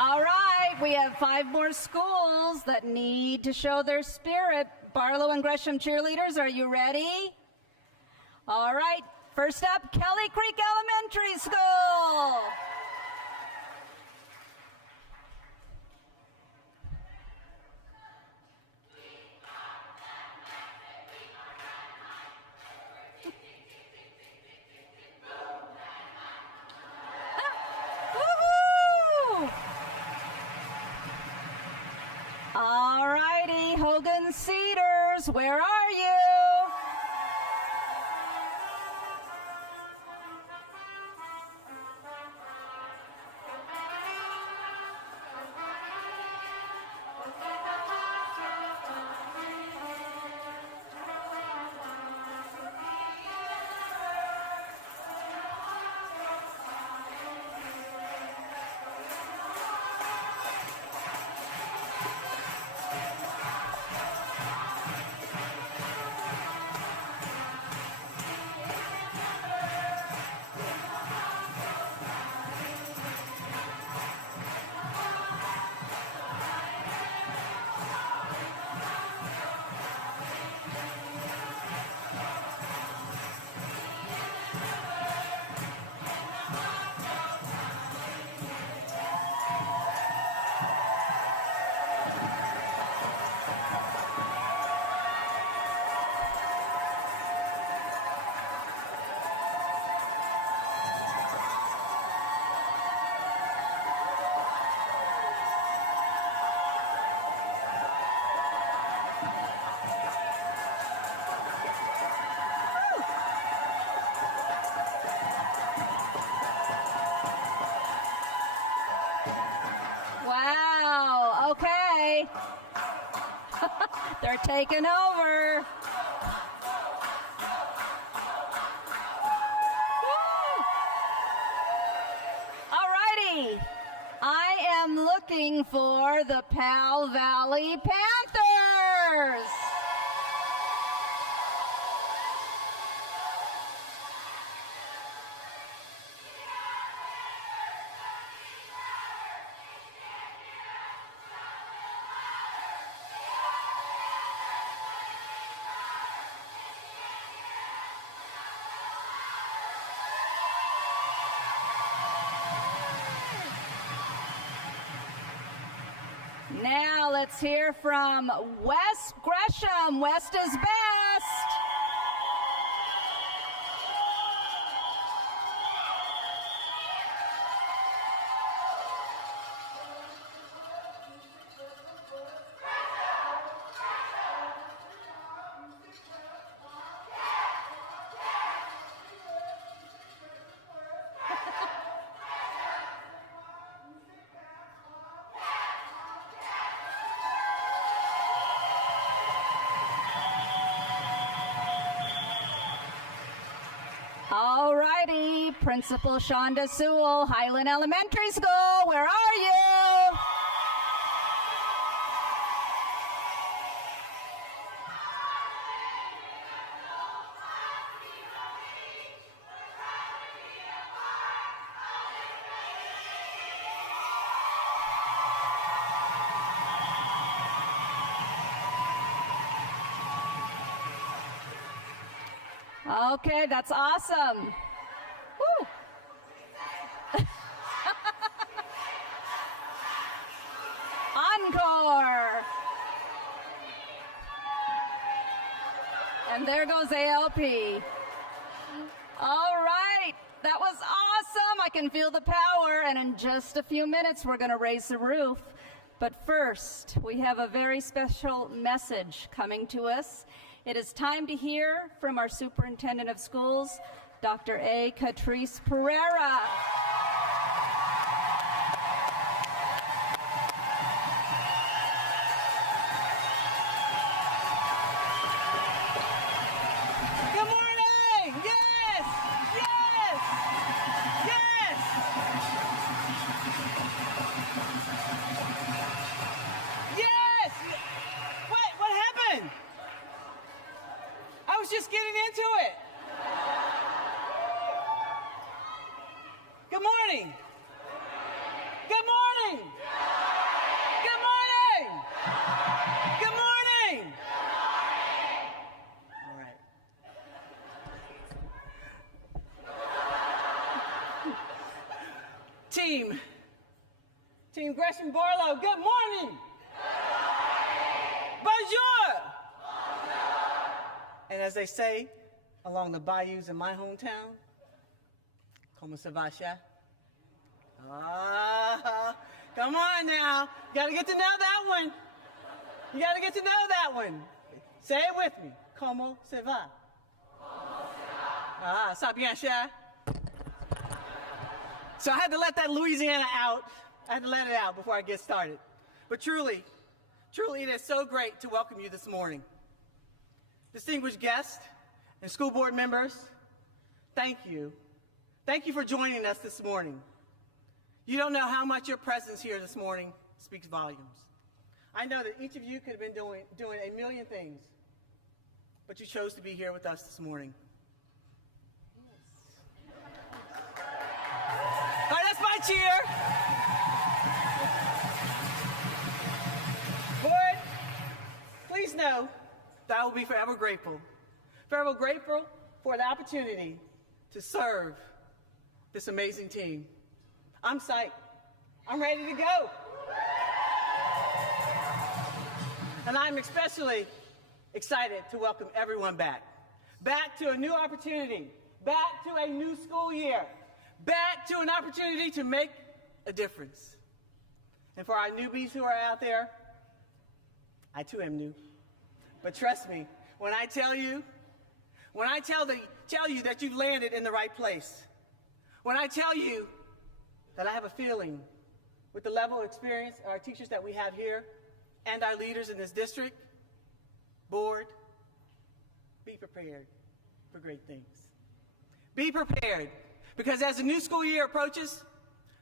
All right, we have 5 more schools that need to show their spirit. Barlow and Gresham cheerleaders, are you ready? All right, first up, Kelly Creek Elementary School. All righty, Hogan Cedars, where are you? Wow, okay. They're taking over. All righty. I am looking for the Powell Valley Panthers. Now let's hear from West Gresham. West is best. All righty, Principal Shonda Sewell, Highland Elementary School, where are you? Okay, that's awesome. Woo. Encore. And there goes ALP. All right, that was awesome. I can feel the power, and in just a few minutes, we're going to raise the roof. But first, we have a very special message coming to us. It is time to hear from our Superintendent of Schools, Dr. A. Catrice Pereira. Good morning! Yes! Yes! Yes! Yes! What happened? I was just getting into it. Good morning. Good morning. Good morning. Good morning. All right. Team Gresham Barlow, good morning. Bonjour. And as they say along the bayous in my hometown, como se va, cher? Come on now. You gotta get to know that one. You gotta get to know that one. Say it with me. Como se va? Ça bien, cher? So I had to let that Louisiana out. I had to let it out before I get started. But truly, it is so great to welcome you this morning. Distinguished guests and school board members, thank you. Thank you for joining us this morning. You don't know how much your presence here this morning speaks volumes. I know that each of you could have been doing a million things, but you chose to be here with us this morning. All right, that's my cheer. Board, please know that I will be forever grateful for the opportunity to serve this amazing team. I'm psyched. I'm ready to go. And I'm especially excited to welcome everyone back to a new opportunity, back to a new school year, back to an opportunity to make a difference. And for our newbies who are out there, I too am new. But trust me, when I tell you that you've landed in the right place, when I tell you that I have a feeling with the level of experience our teachers that we have here and our leaders in this district, Board, be prepared for great things. Be prepared, because as the new school year approaches,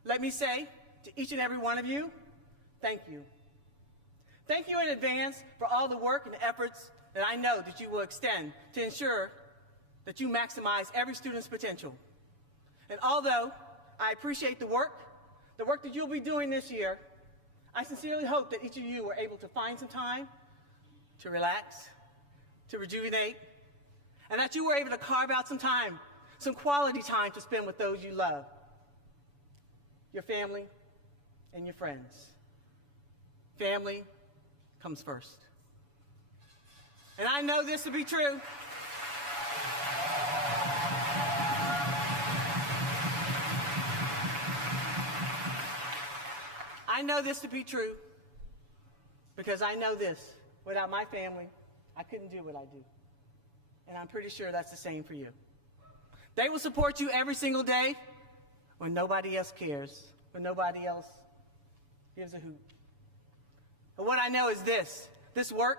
let me say to each and every one of you, thank you. Thank you in advance for all the work and efforts that I know that you will extend to ensure that you maximize every student's potential. And although I appreciate the work that you'll be doing this year, I sincerely hope that each of you were able to find some time to relax, to rejuvenate, and that you were able to carve out some time, some quality time to spend with those you love, your family and your friends. Family comes first. And I know this to be true. I know this to be true because I know this. Without my family, I couldn't do what I do. And I'm pretty sure that's the same for you. They will support you every single day when nobody else cares, when nobody else gives a hoot. But what I know is this work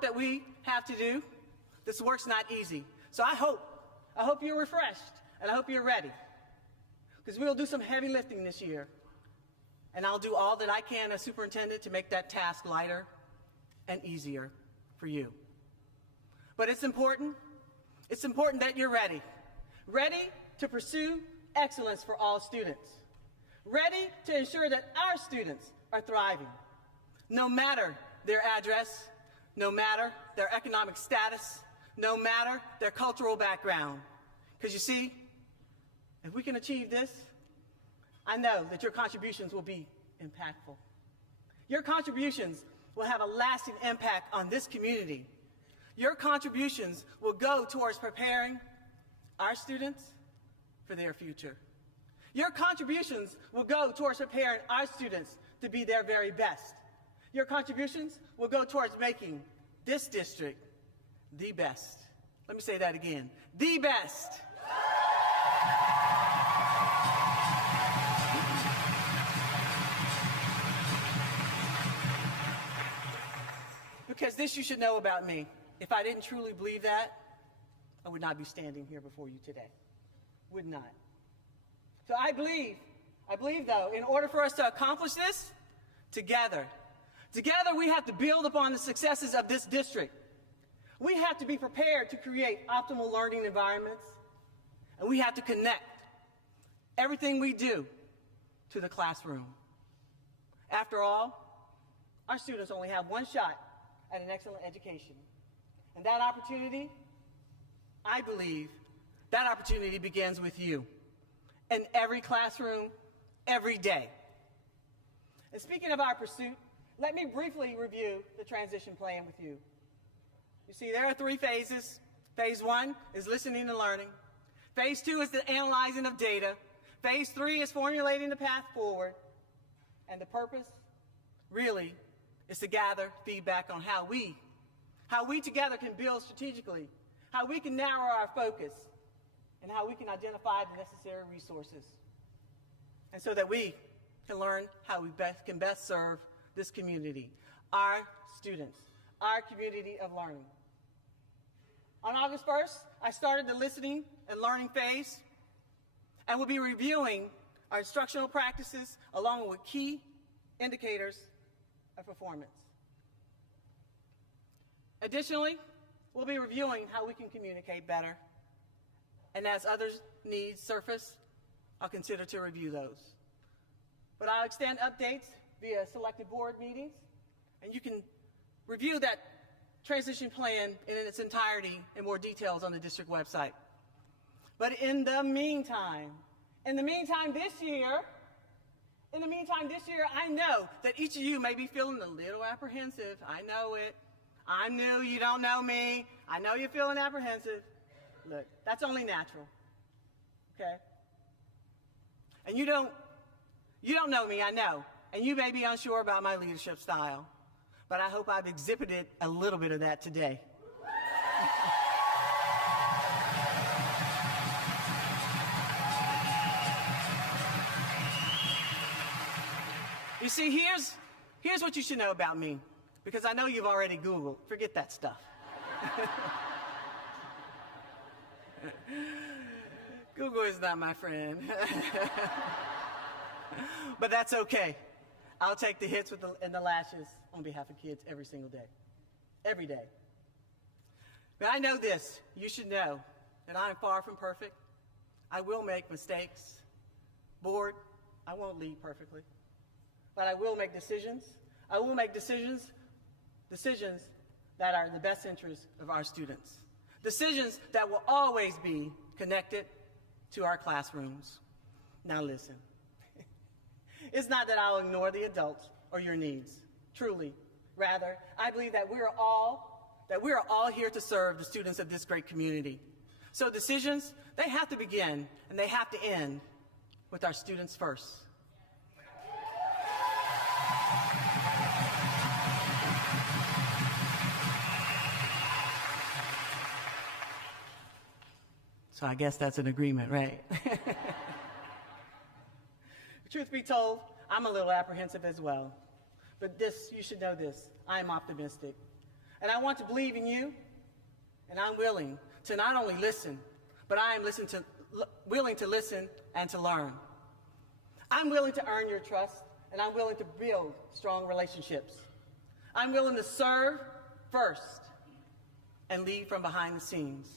that we have to do, this work's not easy. So I hope you're refreshed, and I hope you're ready. Because we'll do some heavy lifting this year. And I'll do all that I can as superintendent to make that task lighter and easier for you. But it's important that you're ready. Ready to pursue excellence for all students. Ready to ensure that our students are thriving, no matter their address, no matter their economic status, no matter their cultural background. Because you see, if we can achieve this, I know that your contributions will be impactful. Your contributions will have a lasting impact on this community. Your contributions will go towards preparing our students for their future. Your contributions will go towards preparing our students to be their very best. Your contributions will go towards making this district the best. Let me say that again, the best. Because this you should know about me. If I didn't truly believe that, I would not be standing here before you today. Would not. So I believe though, in order for us to accomplish this, together we have to build upon the successes of this district. We have to be prepared to create optimal learning environments, and we have to connect everything we do to the classroom. After all, our students only have one shot at an excellent education. And that opportunity, I believe, that opportunity begins with you in every classroom, every day. And speaking of our pursuit, let me briefly review the transition plan with you. You see, there are 3 phases. Phase 1 is listening and learning. Phase 2 is the analyzing of data. Phase 3 is formulating the path forward. And the purpose, really, is to gather feedback on how we together can build strategically, how we can narrow our focus, and how we can identify the necessary resources. And so that we can learn how we can best serve this community, our students, our community of learning. On August 1st, I started the listening and learning phase, and we'll be reviewing our instructional practices along with key indicators of performance. Additionally, we'll be reviewing how we can communicate better, and as others' needs surface, I'll consider to review those. But I'll extend updates via selected board meetings, and you can review that transition plan in its entirety in more details on the district website. But in the meantime this year, I know that each of you may be feeling a little apprehensive. I know it. I'm new, you don't know me. I know you're feeling apprehensive. Look, that's only natural, okay? And you don't know me, I know. And you may be unsure about my leadership style, but I hope I've exhibited a little bit of that today. You see, here's what you should know about me. because I know you've already Googled. Forget that stuff. Google is not my friend. But that's okay. I'll take the hits and the lashes on behalf of kids every single day. Every day. But I know this. You should know that I am far from perfect. I will make mistakes. Board, I won't lead perfectly. But I will make decisions. I will make decisions that are in the best interest of our students. Decisions that will always be connected to our classrooms. Now listen. It's not that I'll ignore the adults or your needs. Truly. Rather, I believe that we are all here to serve the students of this great community. So decisions, they have to begin and they have to end with our students first. So I guess that's an agreement, right? Truth be told, I'm a little apprehensive as well. But this, you should know this, I am optimistic. And I want to believe in you, and I'm willing to not only listen, but I am willing to listen and to learn. I'm willing to earn your trust, and I'm willing to build strong relationships. I'm willing to serve first and lead from behind the scenes.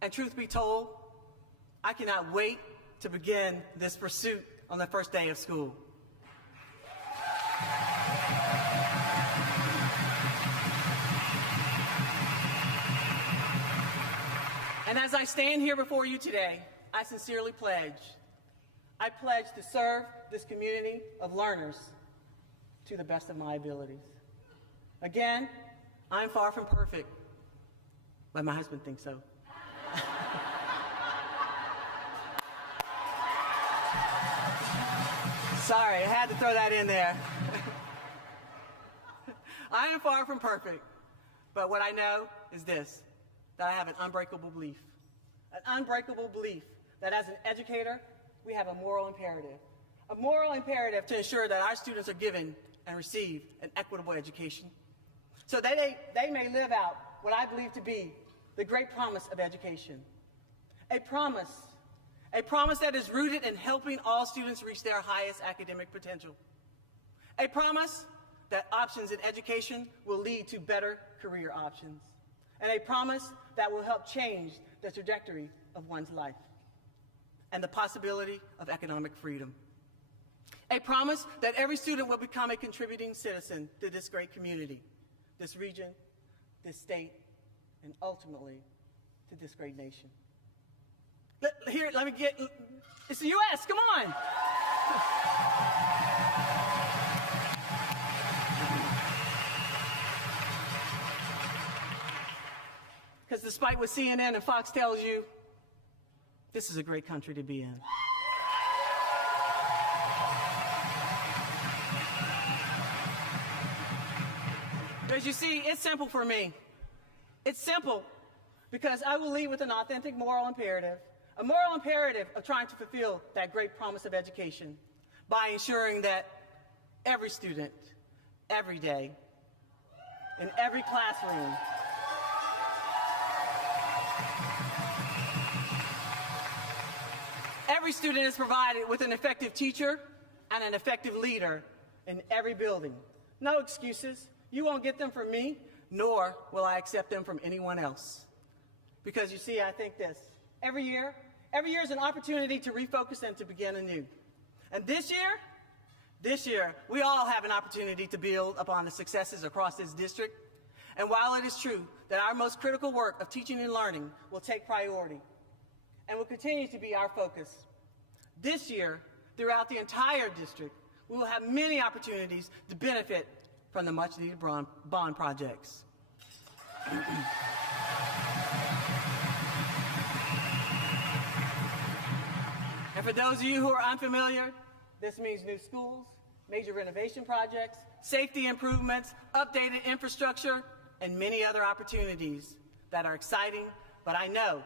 And truth be told, I cannot wait to begin this pursuit on the first day of school. And as I stand here before you today, I sincerely pledge to serve this community of learners to the best of my abilities. Again, I'm far from perfect, but my husband thinks so. Sorry, I had to throw that in there. I am far from perfect, but what I know is this, that I have an unbreakable belief that as an educator, we have a moral imperative to ensure that our students are given and receive an equitable education so that they may live out what I believe to be the great promise of education. A promise that is rooted in helping all students reach their highest academic potential. A promise that options in education will lead to better career options. And a promise that will help change the trajectory of one's life and the possibility of economic freedom. A promise that every student will become a contributing citizen to this great community, this region, this state, and ultimately to this great nation. It's the U.S., come on. Because despite what CNN and Fox tells you, this is a great country to be in. As you see, it's simple for me. It's simple because I will lead with an authentic moral imperative, a moral imperative of trying to fulfill that great promise of education by ensuring that every student, every day, in every classroom, every student is provided with an effective teacher and an effective leader in every building. No excuses. You won't get them from me, nor will I accept them from anyone else. Because you see, I think this. Every year is an opportunity to refocus and to begin anew. And this year, we all have an opportunity to build upon the successes across this district. And while it is true that our most critical work of teaching and learning will take priority and will continue to be our focus, this year, throughout the entire district, we will have many opportunities to benefit from the much-needed bond projects. And for those of you who are unfamiliar, this means new schools, major renovation projects, safety improvements, updated infrastructure, and many other opportunities that are exciting, but I know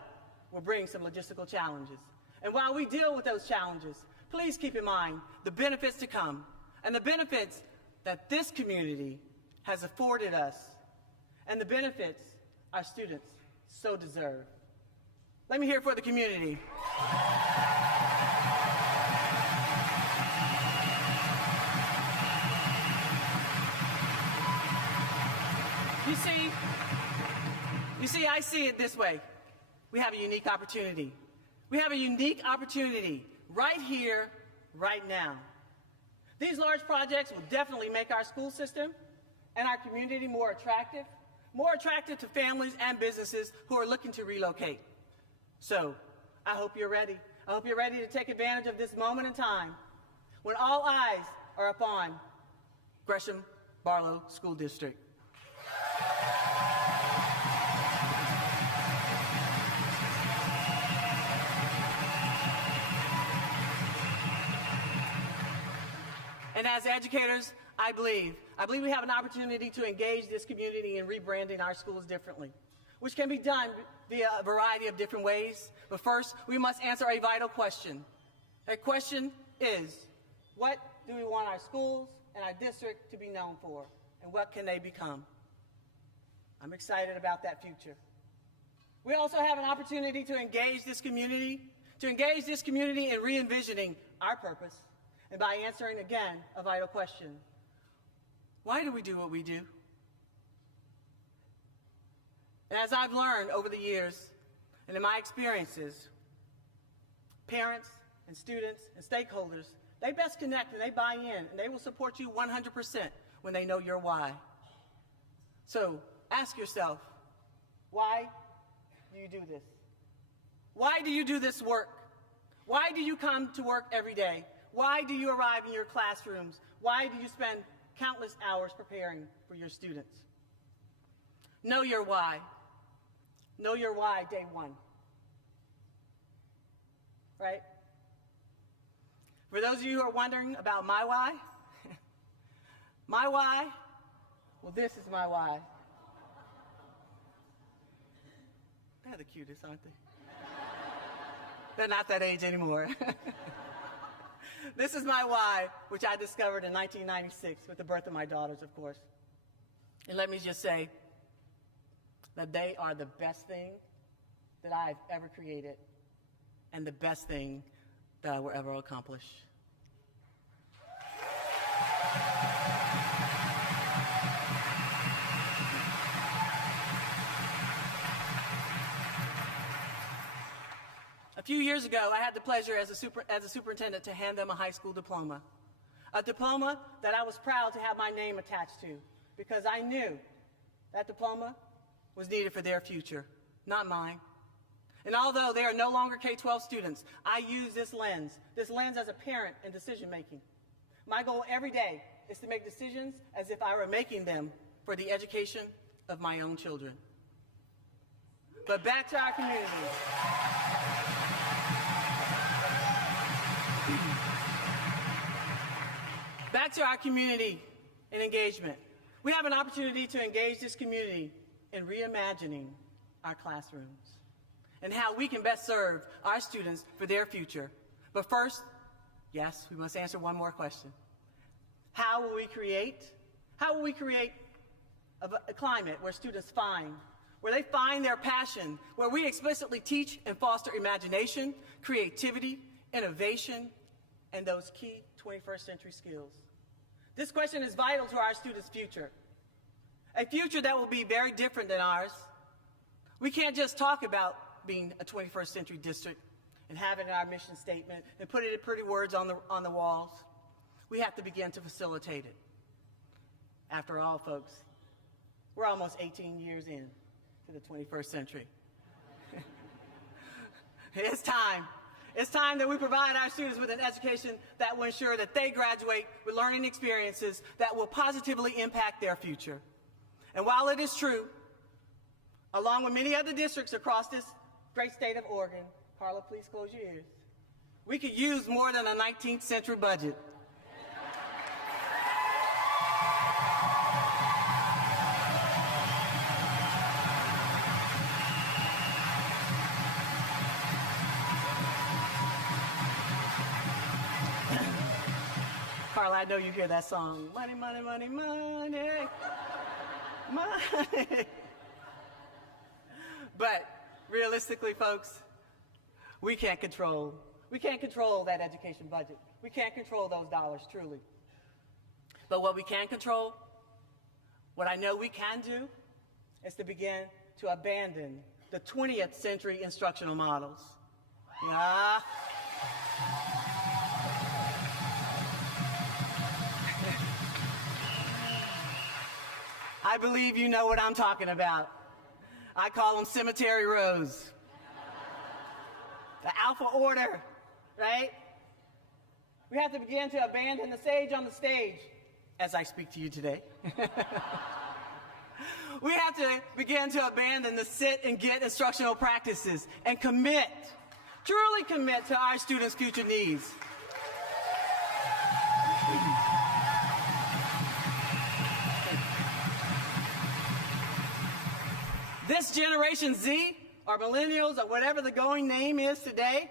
will bring some logistical challenges. And while we deal with those challenges, please keep in mind the benefits to come and the benefits that this community has afforded us and the benefits our students so deserve. Let me hear it for the community. You see, I see it this way. We have a unique opportunity. We have a unique opportunity right here, right now. These large projects will definitely make our school system and our community more attractive to families and businesses who are looking to relocate. So, I hope you're ready. I hope you're ready to take advantage of this moment in time when all eyes are upon Gresham Barlow School District. And as educators, I believe we have an opportunity to engage this community in rebranding our schools differently, which can be done via a variety of different ways. But first, we must answer a vital question. That question is, what do we want our schools and our district to be known for, and what can they become? I'm excited about that future. We also have an opportunity to engage this community in re-envisioning our purpose, and by answering again a vital question. Why do we do what we do? And as I've learned over the years and in my experiences, parents and students and stakeholders, they best connect and they buy in and they will support you 100% when they know your why. So ask yourself, why do you do this? Why do you do this work? Why do you come to work every day? Why do you arrive in your classrooms? Why do you spend countless hours preparing for your students? Know your why. Know your why day one. Right? For those of you who are wondering about my why, well, this is my why. They're the cutest, aren't they? They're not that age anymore. This is my why, which I discovered in 1996 with the birth of my daughters, of course. And let me just say that they are the best thing that I've ever created and the best thing that I will ever accomplish. A few years ago, I had the pleasure as a superintendent to hand them a high school diploma. A diploma that I was proud to have my name attached to because I knew that diploma was needed for their future, not mine. And although they are no longer K-12 students, I use this lens as a parent in decision making. My goal every day is to make decisions as if I were making them for the education of my own children. But back to our community. Back to our community and engagement. We have an opportunity to engage this community in reimagining our classrooms and how we can best serve our students for their future. But first, yes, we must answer one more question. How will we create a climate where students where they find their passion, where we explicitly teach and foster imagination, creativity, innovation, and those key 21st century skills? This question is vital to our students' future, a future that will be very different than ours. We can't just talk about being a 21st century district and have it in our mission statement and put it in pretty words on the walls. We have to begin to facilitate it. After all, folks, we're almost 18 years in to the 21st century. It's time. It's time that we provide our students with an education that will ensure that they graduate with learning experiences that will positively impact their future. And while it is true, along with many other districts across this great state of Oregon, Carla, please close your ears, we could use more than a 19th century budget. Carla, I know you hear that song. Money, money, money, money, money. But realistically, folks, we can't control that education budget. We can't control those dollars, truly. But what we can control, what I know we can do, is to begin to abandon the 20th century instructional models. Yeah. I believe you know what I'm talking about. I call them cemetery rows. The alpha order, right? We have to begin to abandon the sage on the stage as I speak to you today. We have to begin to abandon the sit and get instructional practices and commit, truly commit to our students' future needs. This Generation Z, or millennials, or whatever the going name is today,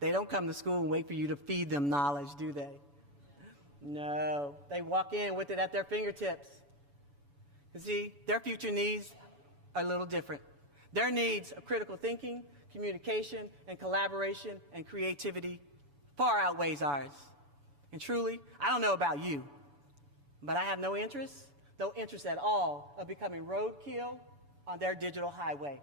they don't come to school and wait for you to feed them knowledge, do they? No, they walk in with it at their fingertips. You see, their future needs are a little different. Their needs of critical thinking, communication, and collaboration and creativity far outweighs ours. And truly, I don't know about you, but I have no interest at all of becoming roadkill on their digital highway.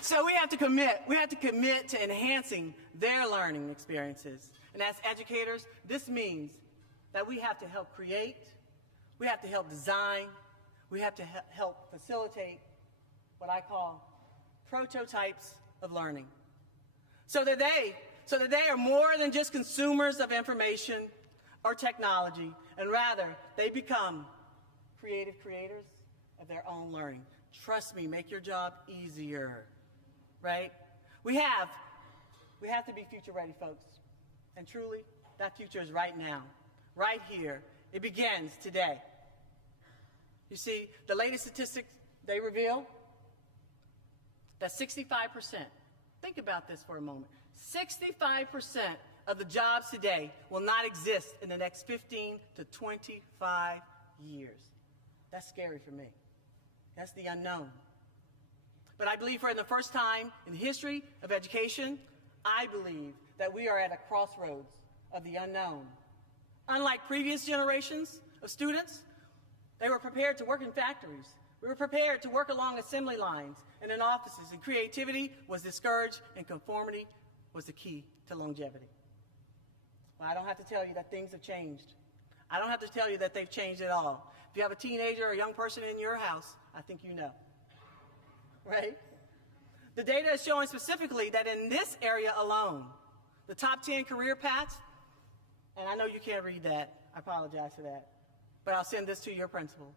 So we have to commit to enhancing their learning experiences. And as educators, this means that we have to help create, we have to help design, we have to help facilitate what I call prototypes of learning. So that they are more than just consumers of information or technology, and rather they become creative creators of their own learning. Trust me, make your job easier, right? We have to be future ready, folks. And truly, that future is right now, right here. It begins today. You see, the latest statistics, they reveal that 65%, think about this for a moment, 65% of the jobs today will not exist in the next 15 to 25 years. That's scary for me. That's the unknown. But I believe for the first time in the history of education, I believe that we are at a crossroads of the unknown. Unlike previous generations of students, they were prepared to work in factories. We were prepared to work along assembly lines and in offices, and creativity was discouraged, and conformity was the key to longevity. Well, I don't have to tell you that things have changed. I don't have to tell you that they've changed at all. If you have a teenager or a young person in your house, I think you know, right? The data is showing specifically that in this area alone, the top 10 career paths, and I know you can't read that, I apologize for that, but I'll send this to your principal,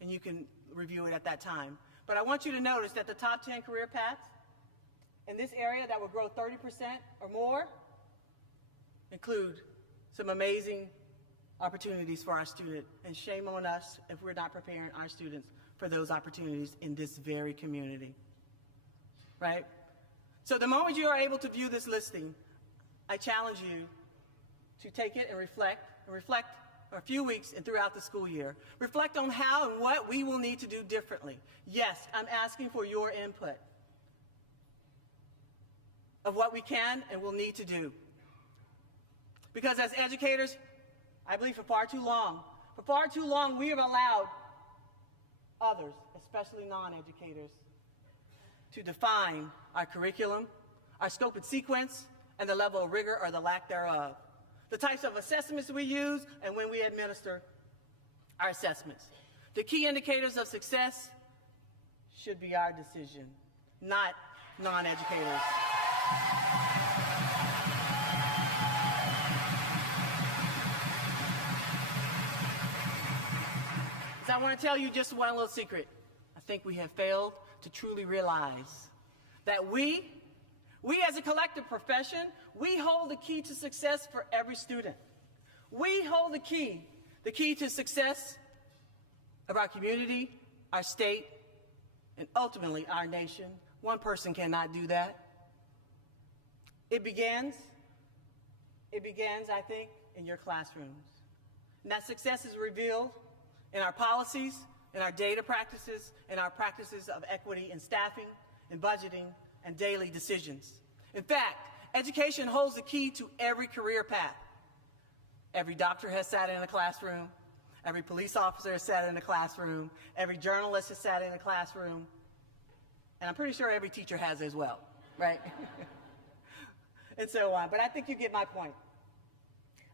and you can review it at that time. But I want you to notice that the top 10 career paths in this area that will grow 30% or more include some amazing opportunities for our students, and shame on us if we're not preparing our students for those opportunities in this very community, right? So the moment you are able to view this listing, I challenge you to take it and reflect for a few weeks and throughout the school year. Reflect on how and what we will need to do differently. Yes, I'm asking for your input of what we can and will need to do. Because as educators, I believe for far too long, we have allowed others, especially non-educators, to define our curriculum, our scope and sequence, and the level of rigor or the lack thereof. The types of assessments we use and when we administer our assessments. The key indicators of success should be our decision, not non-educators. So I want to tell you just one little secret. I think we have failed to truly realize that we as a collective profession, we hold the key to success for every student. We hold the key to success of our community, our state, and ultimately our nation One person cannot do that. It begins, I think, in your classrooms. And that success is revealed in our policies, in our data practices, in our practices of equity in staffing, in budgeting, and daily decisions. In fact, education holds the key to every career path. Every doctor has sat in a classroom. Every police officer has sat in a classroom. Every journalist has sat in a classroom. And I'm pretty sure every teacher has as well, right? And so on. But I think you get my point.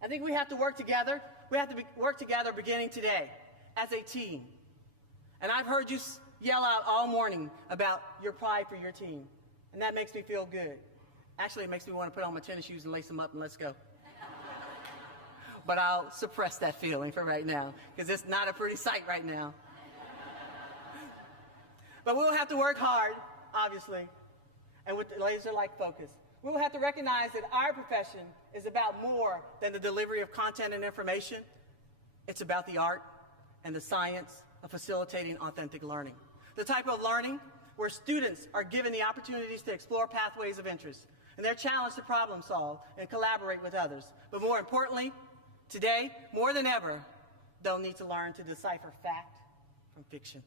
I think we have to work together. We have to work together beginning today as a team. And I've heard you yell out all morning about your pride for your team. And that makes me feel good. Actually, it makes me want to put on my tennis shoes and lace them up and let's go. But I'll suppress that feeling for right now, because it's not a pretty sight right now. But we'll have to work hard, obviously, and with laser-like focus. We'll have to recognize that our profession is about more than the delivery of content and information. It's about the art and the science of facilitating authentic learning. The type of learning where students are given the opportunities to explore pathways of interest, and they're challenged to problem solve and collaborate with others. But more importantly, today, more than ever, they'll need to learn to decipher fact from fiction.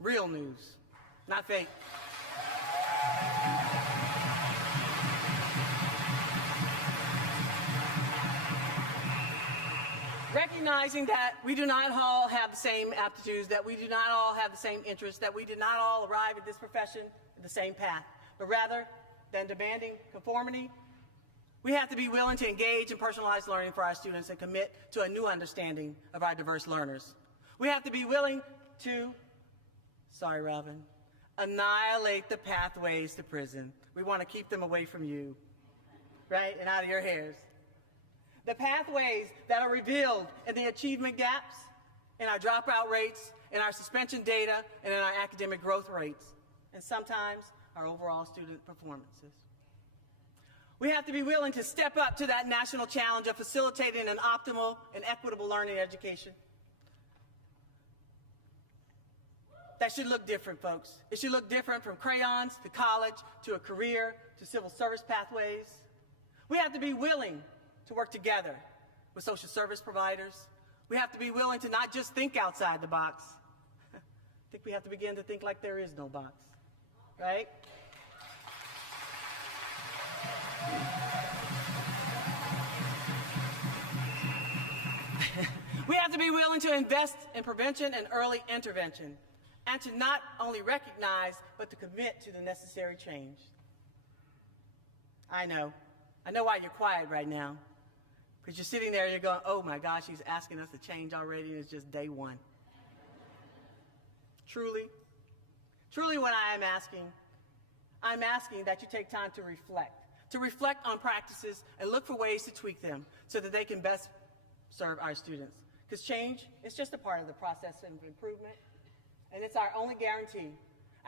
Real news, not fake. Recognizing that we do not all have the same aptitudes, that we do not all have the same interests, that we did not all arrive at this profession in the same path, but rather than demanding conformity, we have to be willing to engage in personalized learning for our students and commit to a new understanding of our diverse learners. We have to be willing to, sorry, Robin, annihilate the pathways to prison. We want to keep them away from you, right, and out of your hairs. The pathways that are revealed in the achievement gaps, in our dropout rates, in our suspension data, and in our academic growth rates, and sometimes our overall student performances. We have to be willing to step up to that national challenge of facilitating an optimal and equitable learning education. That should look different, folks. It should look different from crayons to college to a career to civil service pathways. We have to be willing to work together with social service providers. We have to be willing to not just think outside the box. I think we have to begin to think like there is no box, right? We have to be willing to invest in prevention and early intervention, and to not only recognize, but to commit to the necessary change. I know why you're quiet right now, because you're sitting there and you're going, oh my gosh, he's asking us to change already, and it's just day one. Truly what I'm asking that you take time to reflect on practices and look for ways to tweak them so that they can best serve our students. Because change is just a part of the process of improvement, and it's our only guarantee.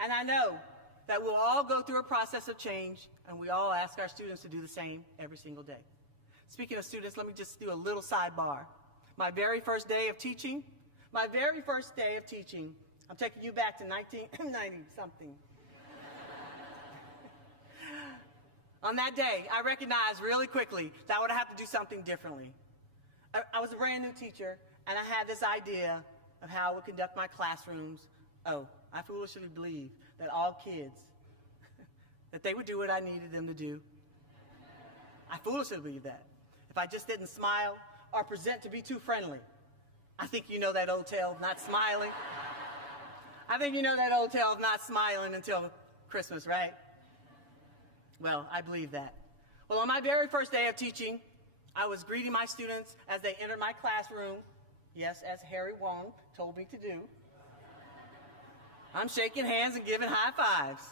And I know that we'll all go through a process of change, and we all ask our students to do the same every single day. Speaking of students, let me just do a little sidebar. My very first day of teaching, I'm taking you back to 1990-something. On that day, I recognized really quickly that I would have to do something differently. I was a brand new teacher, and I had this idea of how I would conduct my classrooms. Oh, I foolishly believed that all kids, that they would do what I needed them to do. I foolishly believed that. If I just didn't smile or present to be too friendly. I think you know that old tale of not smiling. I think you know that old tale of not smiling until Christmas, right? Well, I believe that. Well, on my very first day of teaching, I was greeting my students as they entered my classroom. Yes, as Harry Wong told me to do. I'm shaking hands and giving high fives,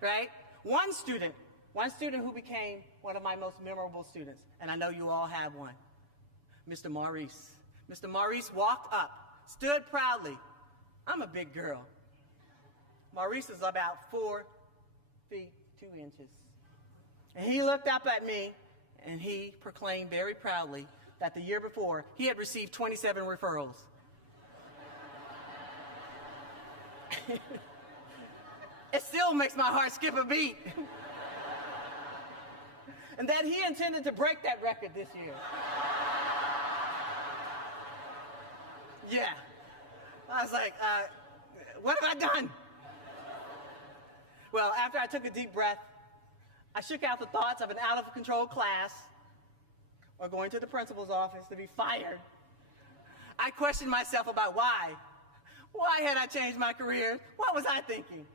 right? One student who became one of my most memorable students, and I know you all have one, Mr. Maurice. Mr. Maurice walked up, stood proudly. I'm a big girl. Maurice is about 4 feet 2 inches. And he looked up at me, and he proclaimed very proudly that the year before, he had received 27 referrals. it still makes my heart skip a beat. And that he intended to break that record this year. Yeah. I was like, what have I done? Well, after I took a deep breath, I shook out the thoughts of an out-of-control class or going to the principal's office to be fired. I questioned myself about why. Why had I changed my career? What was I thinking?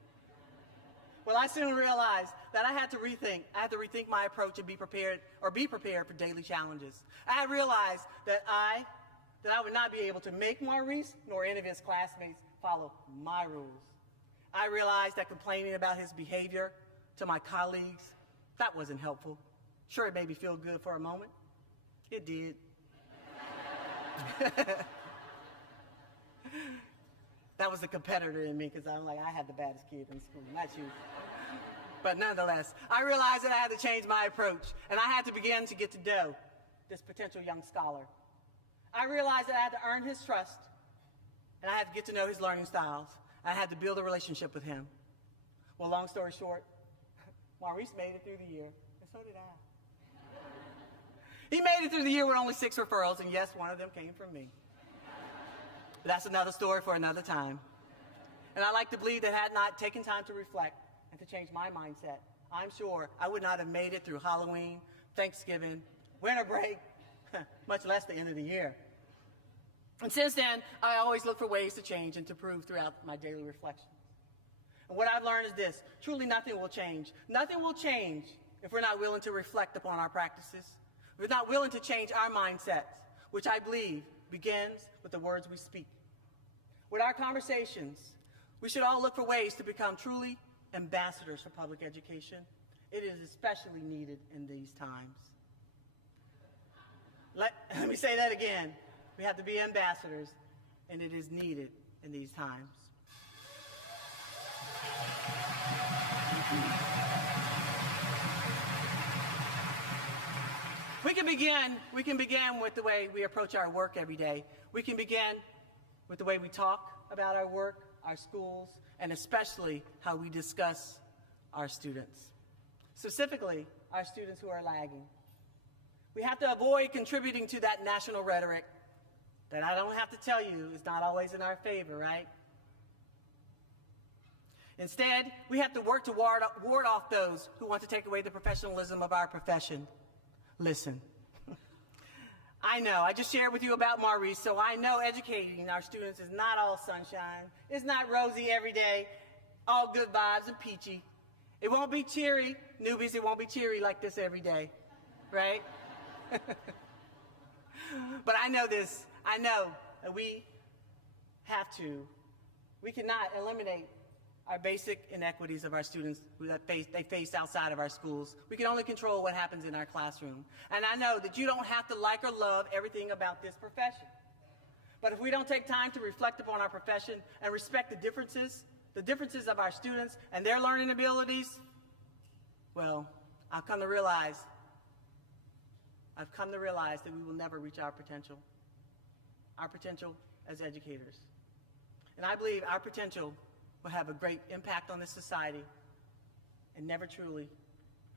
Well, I soon realized that I had to rethink my approach and be prepared for daily challenges. I realized that I would not be able to make Maurice nor any of his classmates follow my rules. I realized that complaining about his behavior to my colleagues, that wasn't helpful. Sure, it made me feel good for a moment. It did. That was the competitor in me, because I'm like, I had the baddest kid in school, not you. But nonetheless, I realized that I had to change my approach, and I had to begin to get to know this potential young scholar. I realized that I had to earn his trust, and I had to get to know his learning styles. I had to build a relationship with him. Well, long story short, Maurice made it through the year, and so did I. He made it through the year with only 6 referrals, and yes, one of them came from me. But that's another story for another time. And I like to believe that had not taken time to reflect and to change my mindset, I'm sure I would not have made it through Halloween, Thanksgiving, winter break, much less the end of the year. And since then, I always look for ways to change and to improve throughout my daily reflections. And what I've learned is this: truly nothing will change. Nothing will change if we're not willing to reflect upon our practices. If we're not willing to change our mindsets, which I believe begins with the words we speak. With our conversations, we should all look for ways to become truly ambassadors for public education. It is especially needed in these times. Let me say that again. We have to be ambassadors, and it is needed in these times. We can begin with the way we approach our work every day. We can begin with the way we talk about our work, our schools, and especially how we discuss our students. Specifically, our students who are lagging. We have to avoid contributing to that national rhetoric that I don't have to tell you is not always in our favor, right? Instead, we have to work to ward off those who want to take away the professionalism of our profession. Listen, I know, I just shared with you about Maurice, so I know educating our students is not all sunshine. It's not rosy every day, all good vibes and peachy. It won't be cheery, newbies, it won't be cheery like this every day, right? But I know this. I know that we cannot eliminate our basic inequities of our students that they face outside of our schools. We can only control what happens in our classroom. And I know that you don't have to like or love everything about this profession. But if we don't take time to reflect upon our profession and respect the differences of our students and their learning abilities, well, I've come to realize that we will never reach our potential as educators. And I believe our potential will have a great impact on this society and never truly,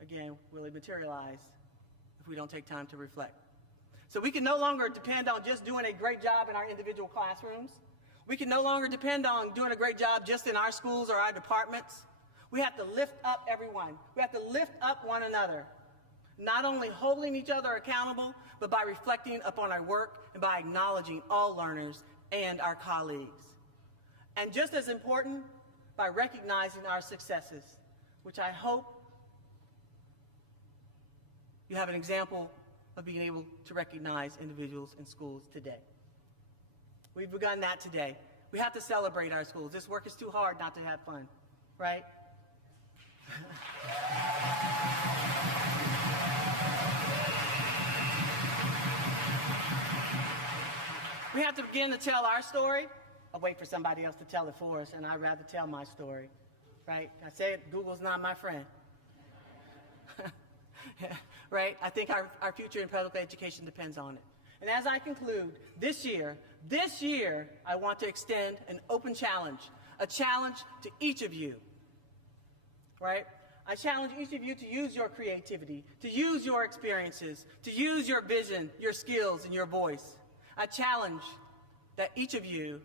again, will it materialize if we don't take time to reflect. So we can no longer depend on just doing a great job in our individual classrooms. We can no longer depend on doing a great job just in our schools or our departments. We have to lift up everyone. We have to lift up one another, not only holding each other accountable, but by reflecting upon our work and by acknowledging all learners and our colleagues. And just as important, by recognizing our successes, which I hope you have an example of being able to recognize individuals in schools today. We've begun that today. We have to celebrate our schools. This work is too hard not to have fun, right? We have to begin to tell our story. I'll wait for somebody else to tell it for us, and I'd rather tell my story, right? I say it, Google's not my friend. Right? I think our future in public education depends on it. And as I conclude, this year, I want to extend an open challenge, a challenge to each of you. right? I challenge each of you to use your creativity, to use your experiences, to use your vision, your skills, and your voice. I challenge each of you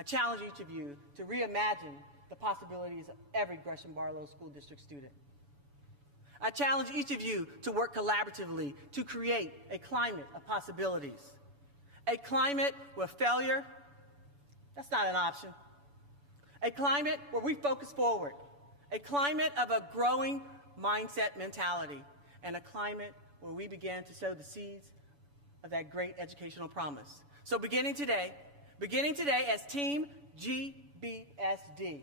to reimagine the possibilities of every Gresham Barlow School District student. I challenge each of you to work collaboratively to create a climate of possibilities. A climate where failure, that's not an option. A climate where we focus forward. A climate of a growing mindset mentality. And a climate where we begin to sow the seeds of that great educational promise. So beginning today as Team GBSD.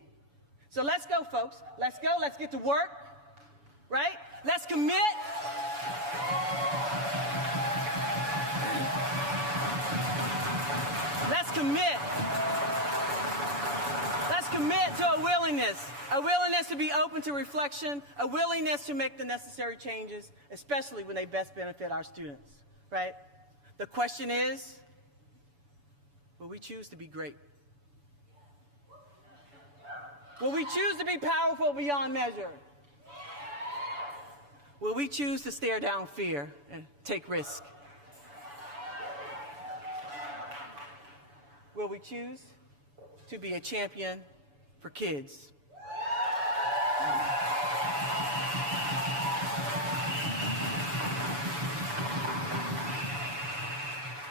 So let's go, folks. Let's go. Let's get to work, right? Let's commit. Let's commit. Let's commit to a willingness to be open to reflection, a willingness to make the necessary changes, especially when they best benefit our students, right? The question is, will we choose to be great? Will we choose to be powerful beyond measure? Will we choose to stare down fear and take risk? Will we choose to be a champion for kids?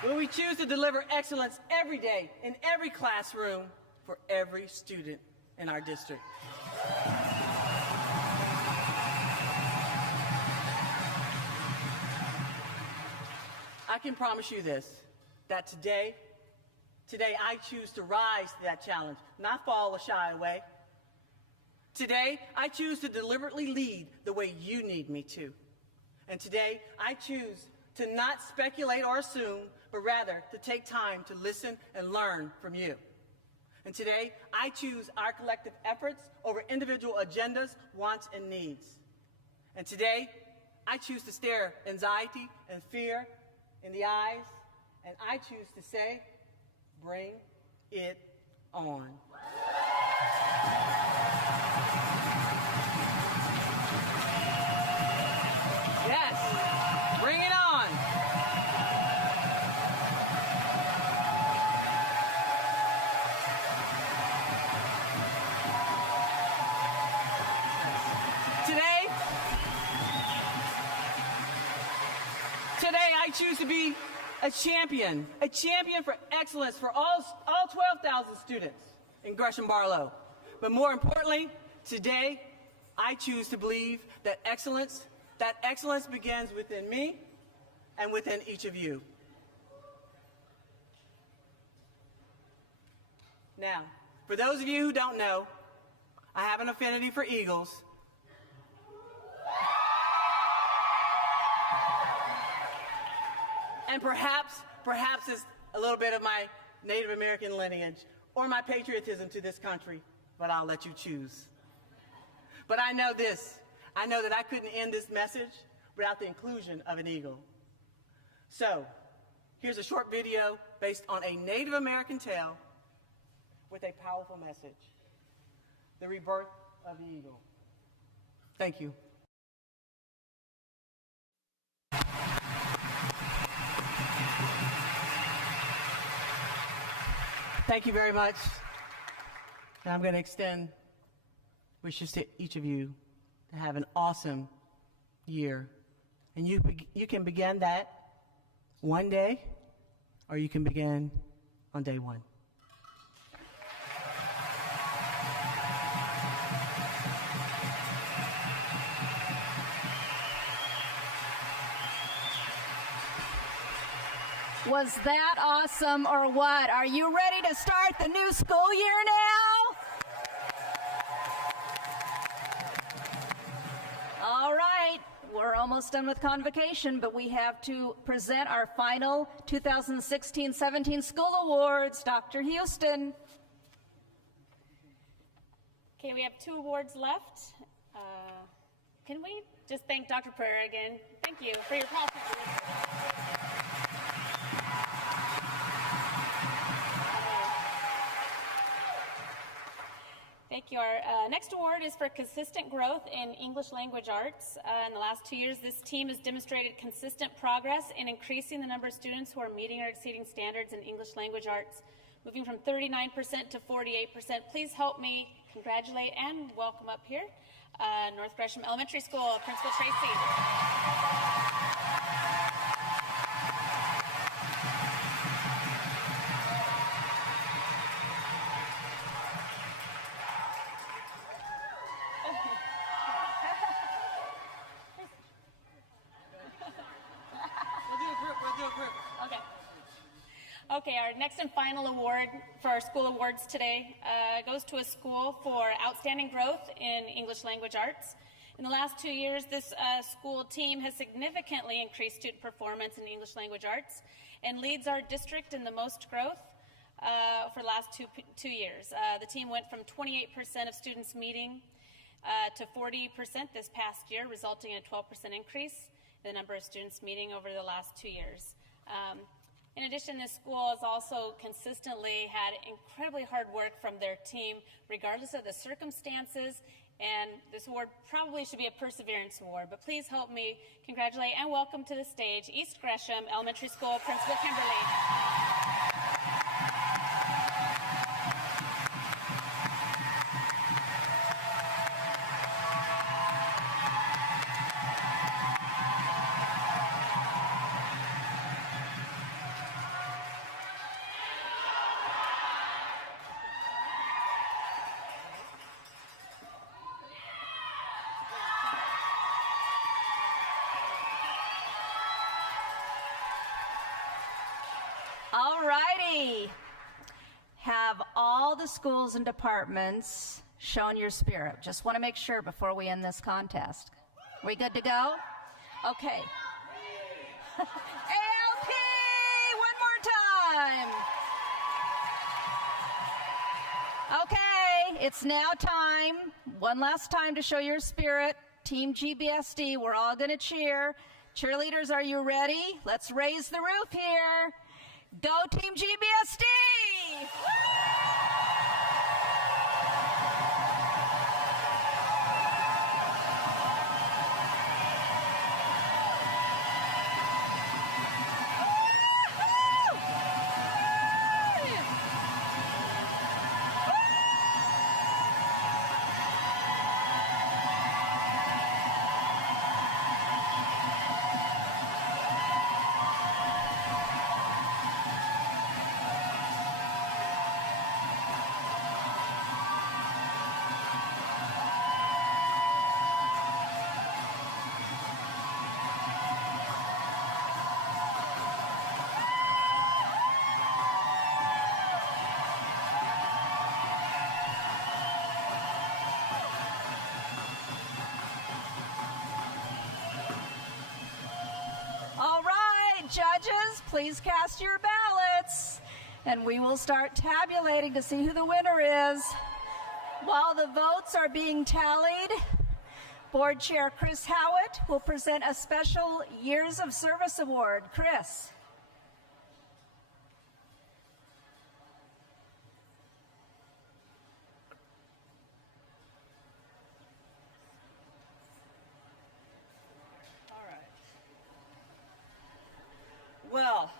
Will we choose to deliver excellence every day in every classroom for every student in our district? I can promise you this, that today I choose to rise to that challenge, not fall or shy away. Today, I choose to deliberately lead the way you need me to. And today, I choose to not speculate or assume, but rather to take time to listen and learn from you. And today, I choose our collective efforts over individual agendas, wants, and needs. And today, I choose to stare anxiety and fear in the eyes, and I choose to say, bring it on. Yes, bring it on. Today I choose to be a champion for excellence for all 12,000 students in Gresham Barlow. But more importantly, today I choose to believe that excellence begins within me and within each of you. Now, for those of you who don't know, I have an affinity for eagles. And perhaps it's a little bit of my Native American lineage or my patriotism to this country, but I'll let you choose. But I know this. I know that I couldn't end this message without the inclusion of an eagle. So, here's a short video based on a Native American tale with a powerful message: the rebirth of the eagle. Thank you. Thank you very much. And I'm going to extend wishes to each of you to have an awesome year. And you can begin that one day, or you can begin on day one. Was that awesome or what? Are you ready to start the new school year now? All right, we're almost done with Convocation, but we have to present our final 2016-17 school awards. Dr. Houston. Okay, we have 2 awards left. Can we just thank Dr. Pereira again? Thank you for your process. Thank you. Our next award is for consistent growth in English language arts. In the last 2 years, this team has demonstrated consistent progress in increasing the number of students who are meeting or exceeding standards in English language arts, moving from 39% to 48%. Please help me congratulate and welcome up here North Gresham Elementary School, Principal Tracy. Okay, our next and final award for our school awards today goes to a school for outstanding growth in English language arts. In the last 2 years, this school team has significantly increased student performance in English language arts and leads our district in the most growth for the last two years. The team went from 28% of students meeting to 40% this past year, resulting in a 12% increase in the number of students meeting over the last 2 years. In addition, this school has also consistently had incredibly hard work from their team, regardless of the circumstances, and this award probably should be a Perseverance Award, but please help me congratulate and welcome to the stage East Gresham Elementary School Principal Kimberly. All righty. Have all the schools and departments shown your spirit? Just want to make sure before we end this contest. We good to go? Okay. ALP! One more time. Okay, it's now time. One last time to show your spirit. Team GBSD, we're all going to cheer. Cheerleaders, are you ready? Let's raise the roof here. Go Team GBSD! Judges, please cast your ballots, and we will start tabulating to see who the winner is. While the votes are being tallied, Board Chair Chris Howitt will present a special Years of Service Award. Chris. Well,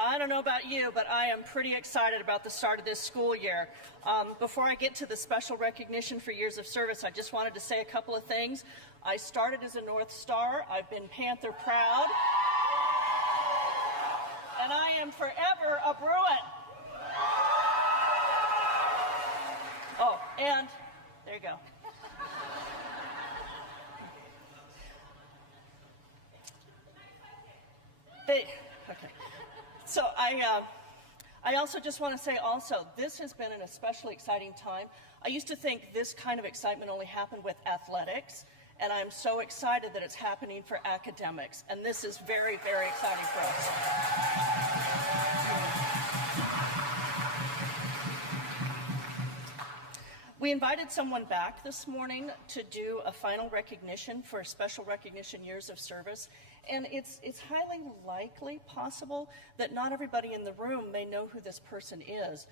I don't know about you, but I am pretty excited about the start of this school year. Before I get to the special recognition for years of service, I just wanted to say a couple of things. I started as a North Star. I've been Panther proud. And I am forever a Bruin. Oh, and there you go. Okay. So I also just want to say also, this has been an especially exciting time. I used to think this kind of excitement only happened with athletics, and I'm so excited that it's happening for academics, and this is very, very exciting for us. We invited someone back this morning to do a final recognition for special recognition years of service. And it's highly likely possible that not everybody in the room may know who this person is.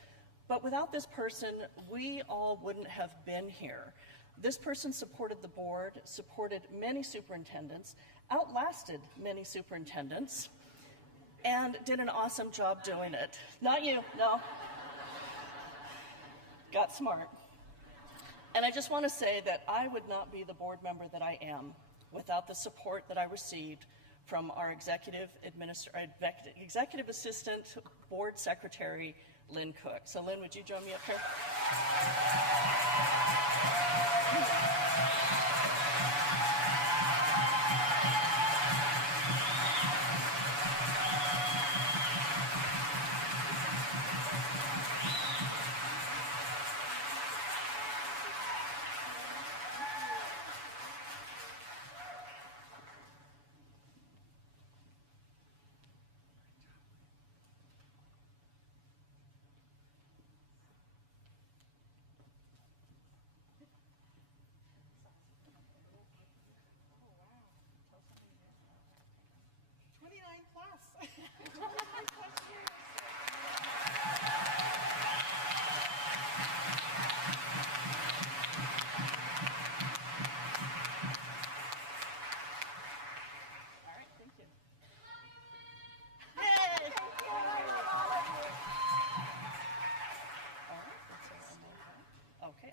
But without this person, we all wouldn't have been here. This person supported the board, supported many superintendents, outlasted many superintendents, and did an awesome job doing it. Not you, no. Got smart. And I just want to say that I would not be the board member that I am without the support that I received from our executive assistant, board secretary, Lynn Cook. So Lynn, would you join me up here?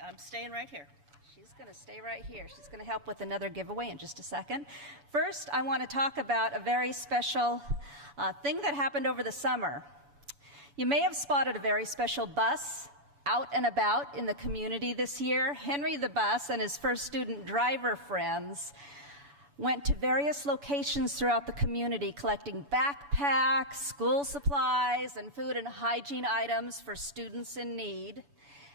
I'm staying right here. She's going to stay right here. She's going to help with another giveaway in just a second. First, I want to talk about a very special thing that happened over the summer. You may have spotted a very special bus out and about in the community this year. Henry the bus and his first student driver friends went to various locations throughout the community collecting backpacks, school supplies, and food and hygiene items for students in need.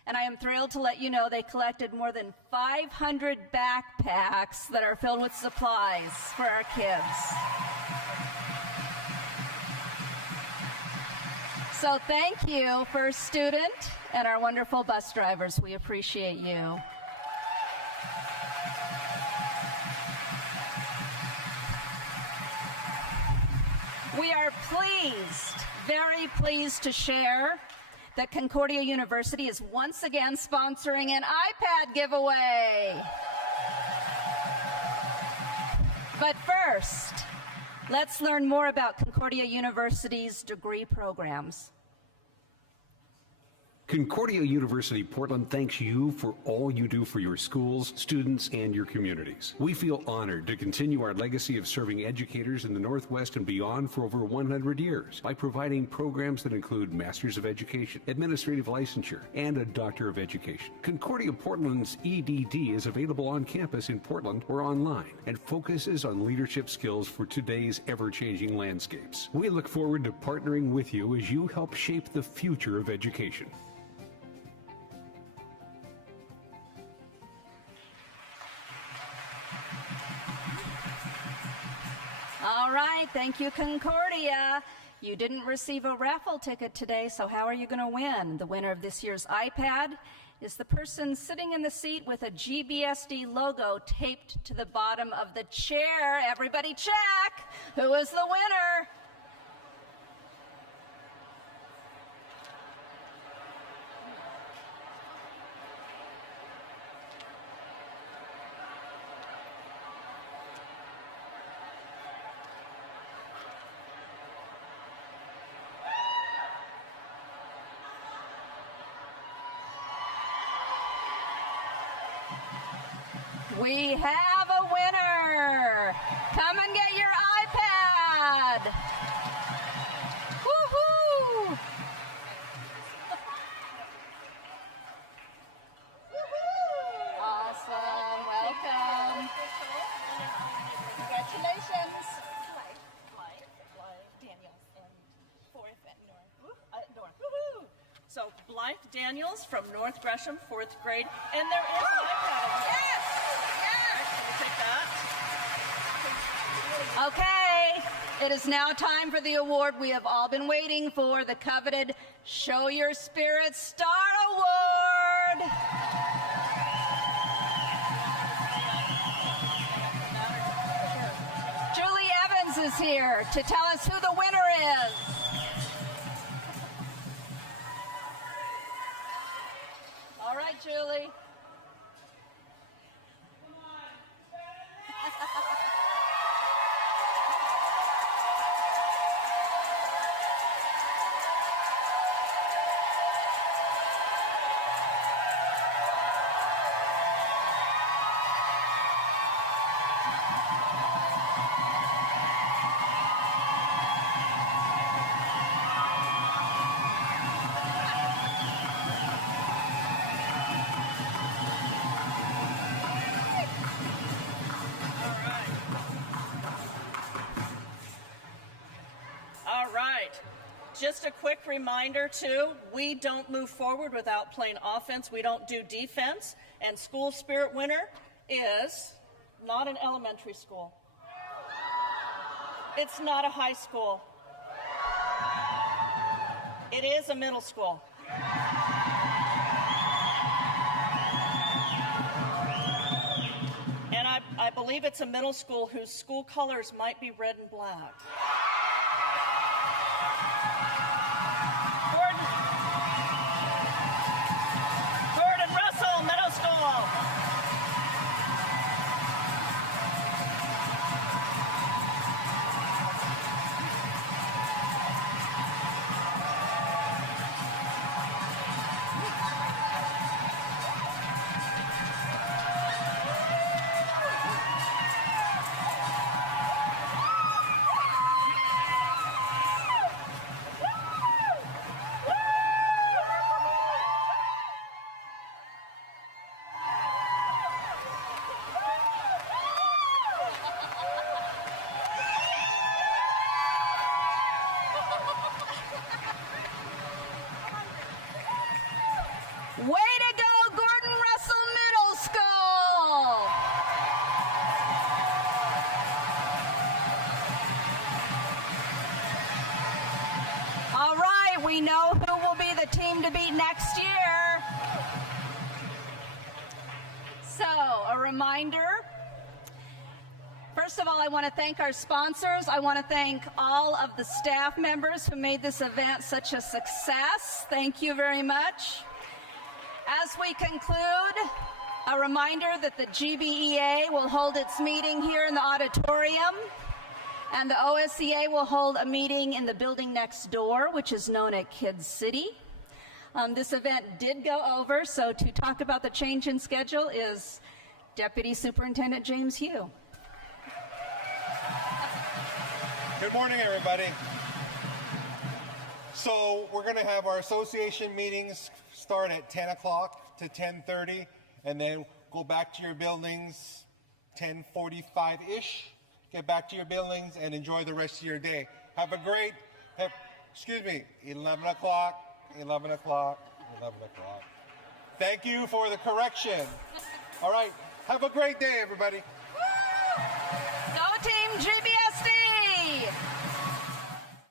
And I am thrilled to let you know they collected more than 500 backpacks that are filled with supplies for our kids. So thank you, first student, and our wonderful bus drivers. We appreciate you. We are pleased, very pleased to share that Concordia University is once again sponsoring an iPad giveaway. But first, let's learn more about Concordia University's degree programs. Concordia University Portland thanks you for all you do for your schools, students, and your communities. We feel honored to continue our legacy of serving educators in the Northwest and beyond for over 100 years by providing programs that include Masters of Education, Administrative Licensure, and a Doctor of Education. Concordia Portland's EDD is available on campus in Portland or online and focuses on leadership skills for today's ever-changing landscapes. We look forward to partnering with you as you help shape the future of education. All right, thank you, Concordia. You didn't receive a raffle ticket today, so how are you going to win? The winner of this year's iPad is the person sitting in the seat with a GBSD logo taped to the bottom of the chair. Everybody check. Who is the winner? We have a winner. Come and get your iPad. Woohoo! Awesome. Welcome. Congratulations. Blythe Daniels, and fourth at North. Woohoo! So Blythe Daniels from North Gresham, 4th grade, and there is an iPad. Yes! Can we take that? Okay, it is now time for the award we have all been waiting for, the coveted Show Your Spirit Star Award. Julie Evans is here to tell us who the winner is. Julie. All right. Just a quick reminder, too, we don't move forward without playing offense. We don't do defense. And School Spirit winner is not an elementary school. It's not a high school. It is a middle school. And I believe it's a middle school whose school colors might be red and black. Gordon Russell Middle School. Way to go, Gordon Russell Middle School! All right, we know who will be the team to beat next year. So, a reminder. First of all, I want to thank our sponsors. I want to thank all of the staff members who made this event such a success. Thank you very much. As we conclude, a reminder that the GBEA will hold its meeting here in the auditorium, and the OSCA will hold a meeting in the building next door, which is known as Kids City. This event did go over, so to talk about the change in schedule is Deputy Superintendent James Hugh. Good morning, everybody. So we're going to have our association meetings start at 10 o'clock to 10:30, and then go back to your buildings 10:45-ish. Get back to your buildings and enjoy the rest of your day. Have a great, 11 o'clock. Thank you for the correction. All right, have a great day, everybody. Go Team GBSD!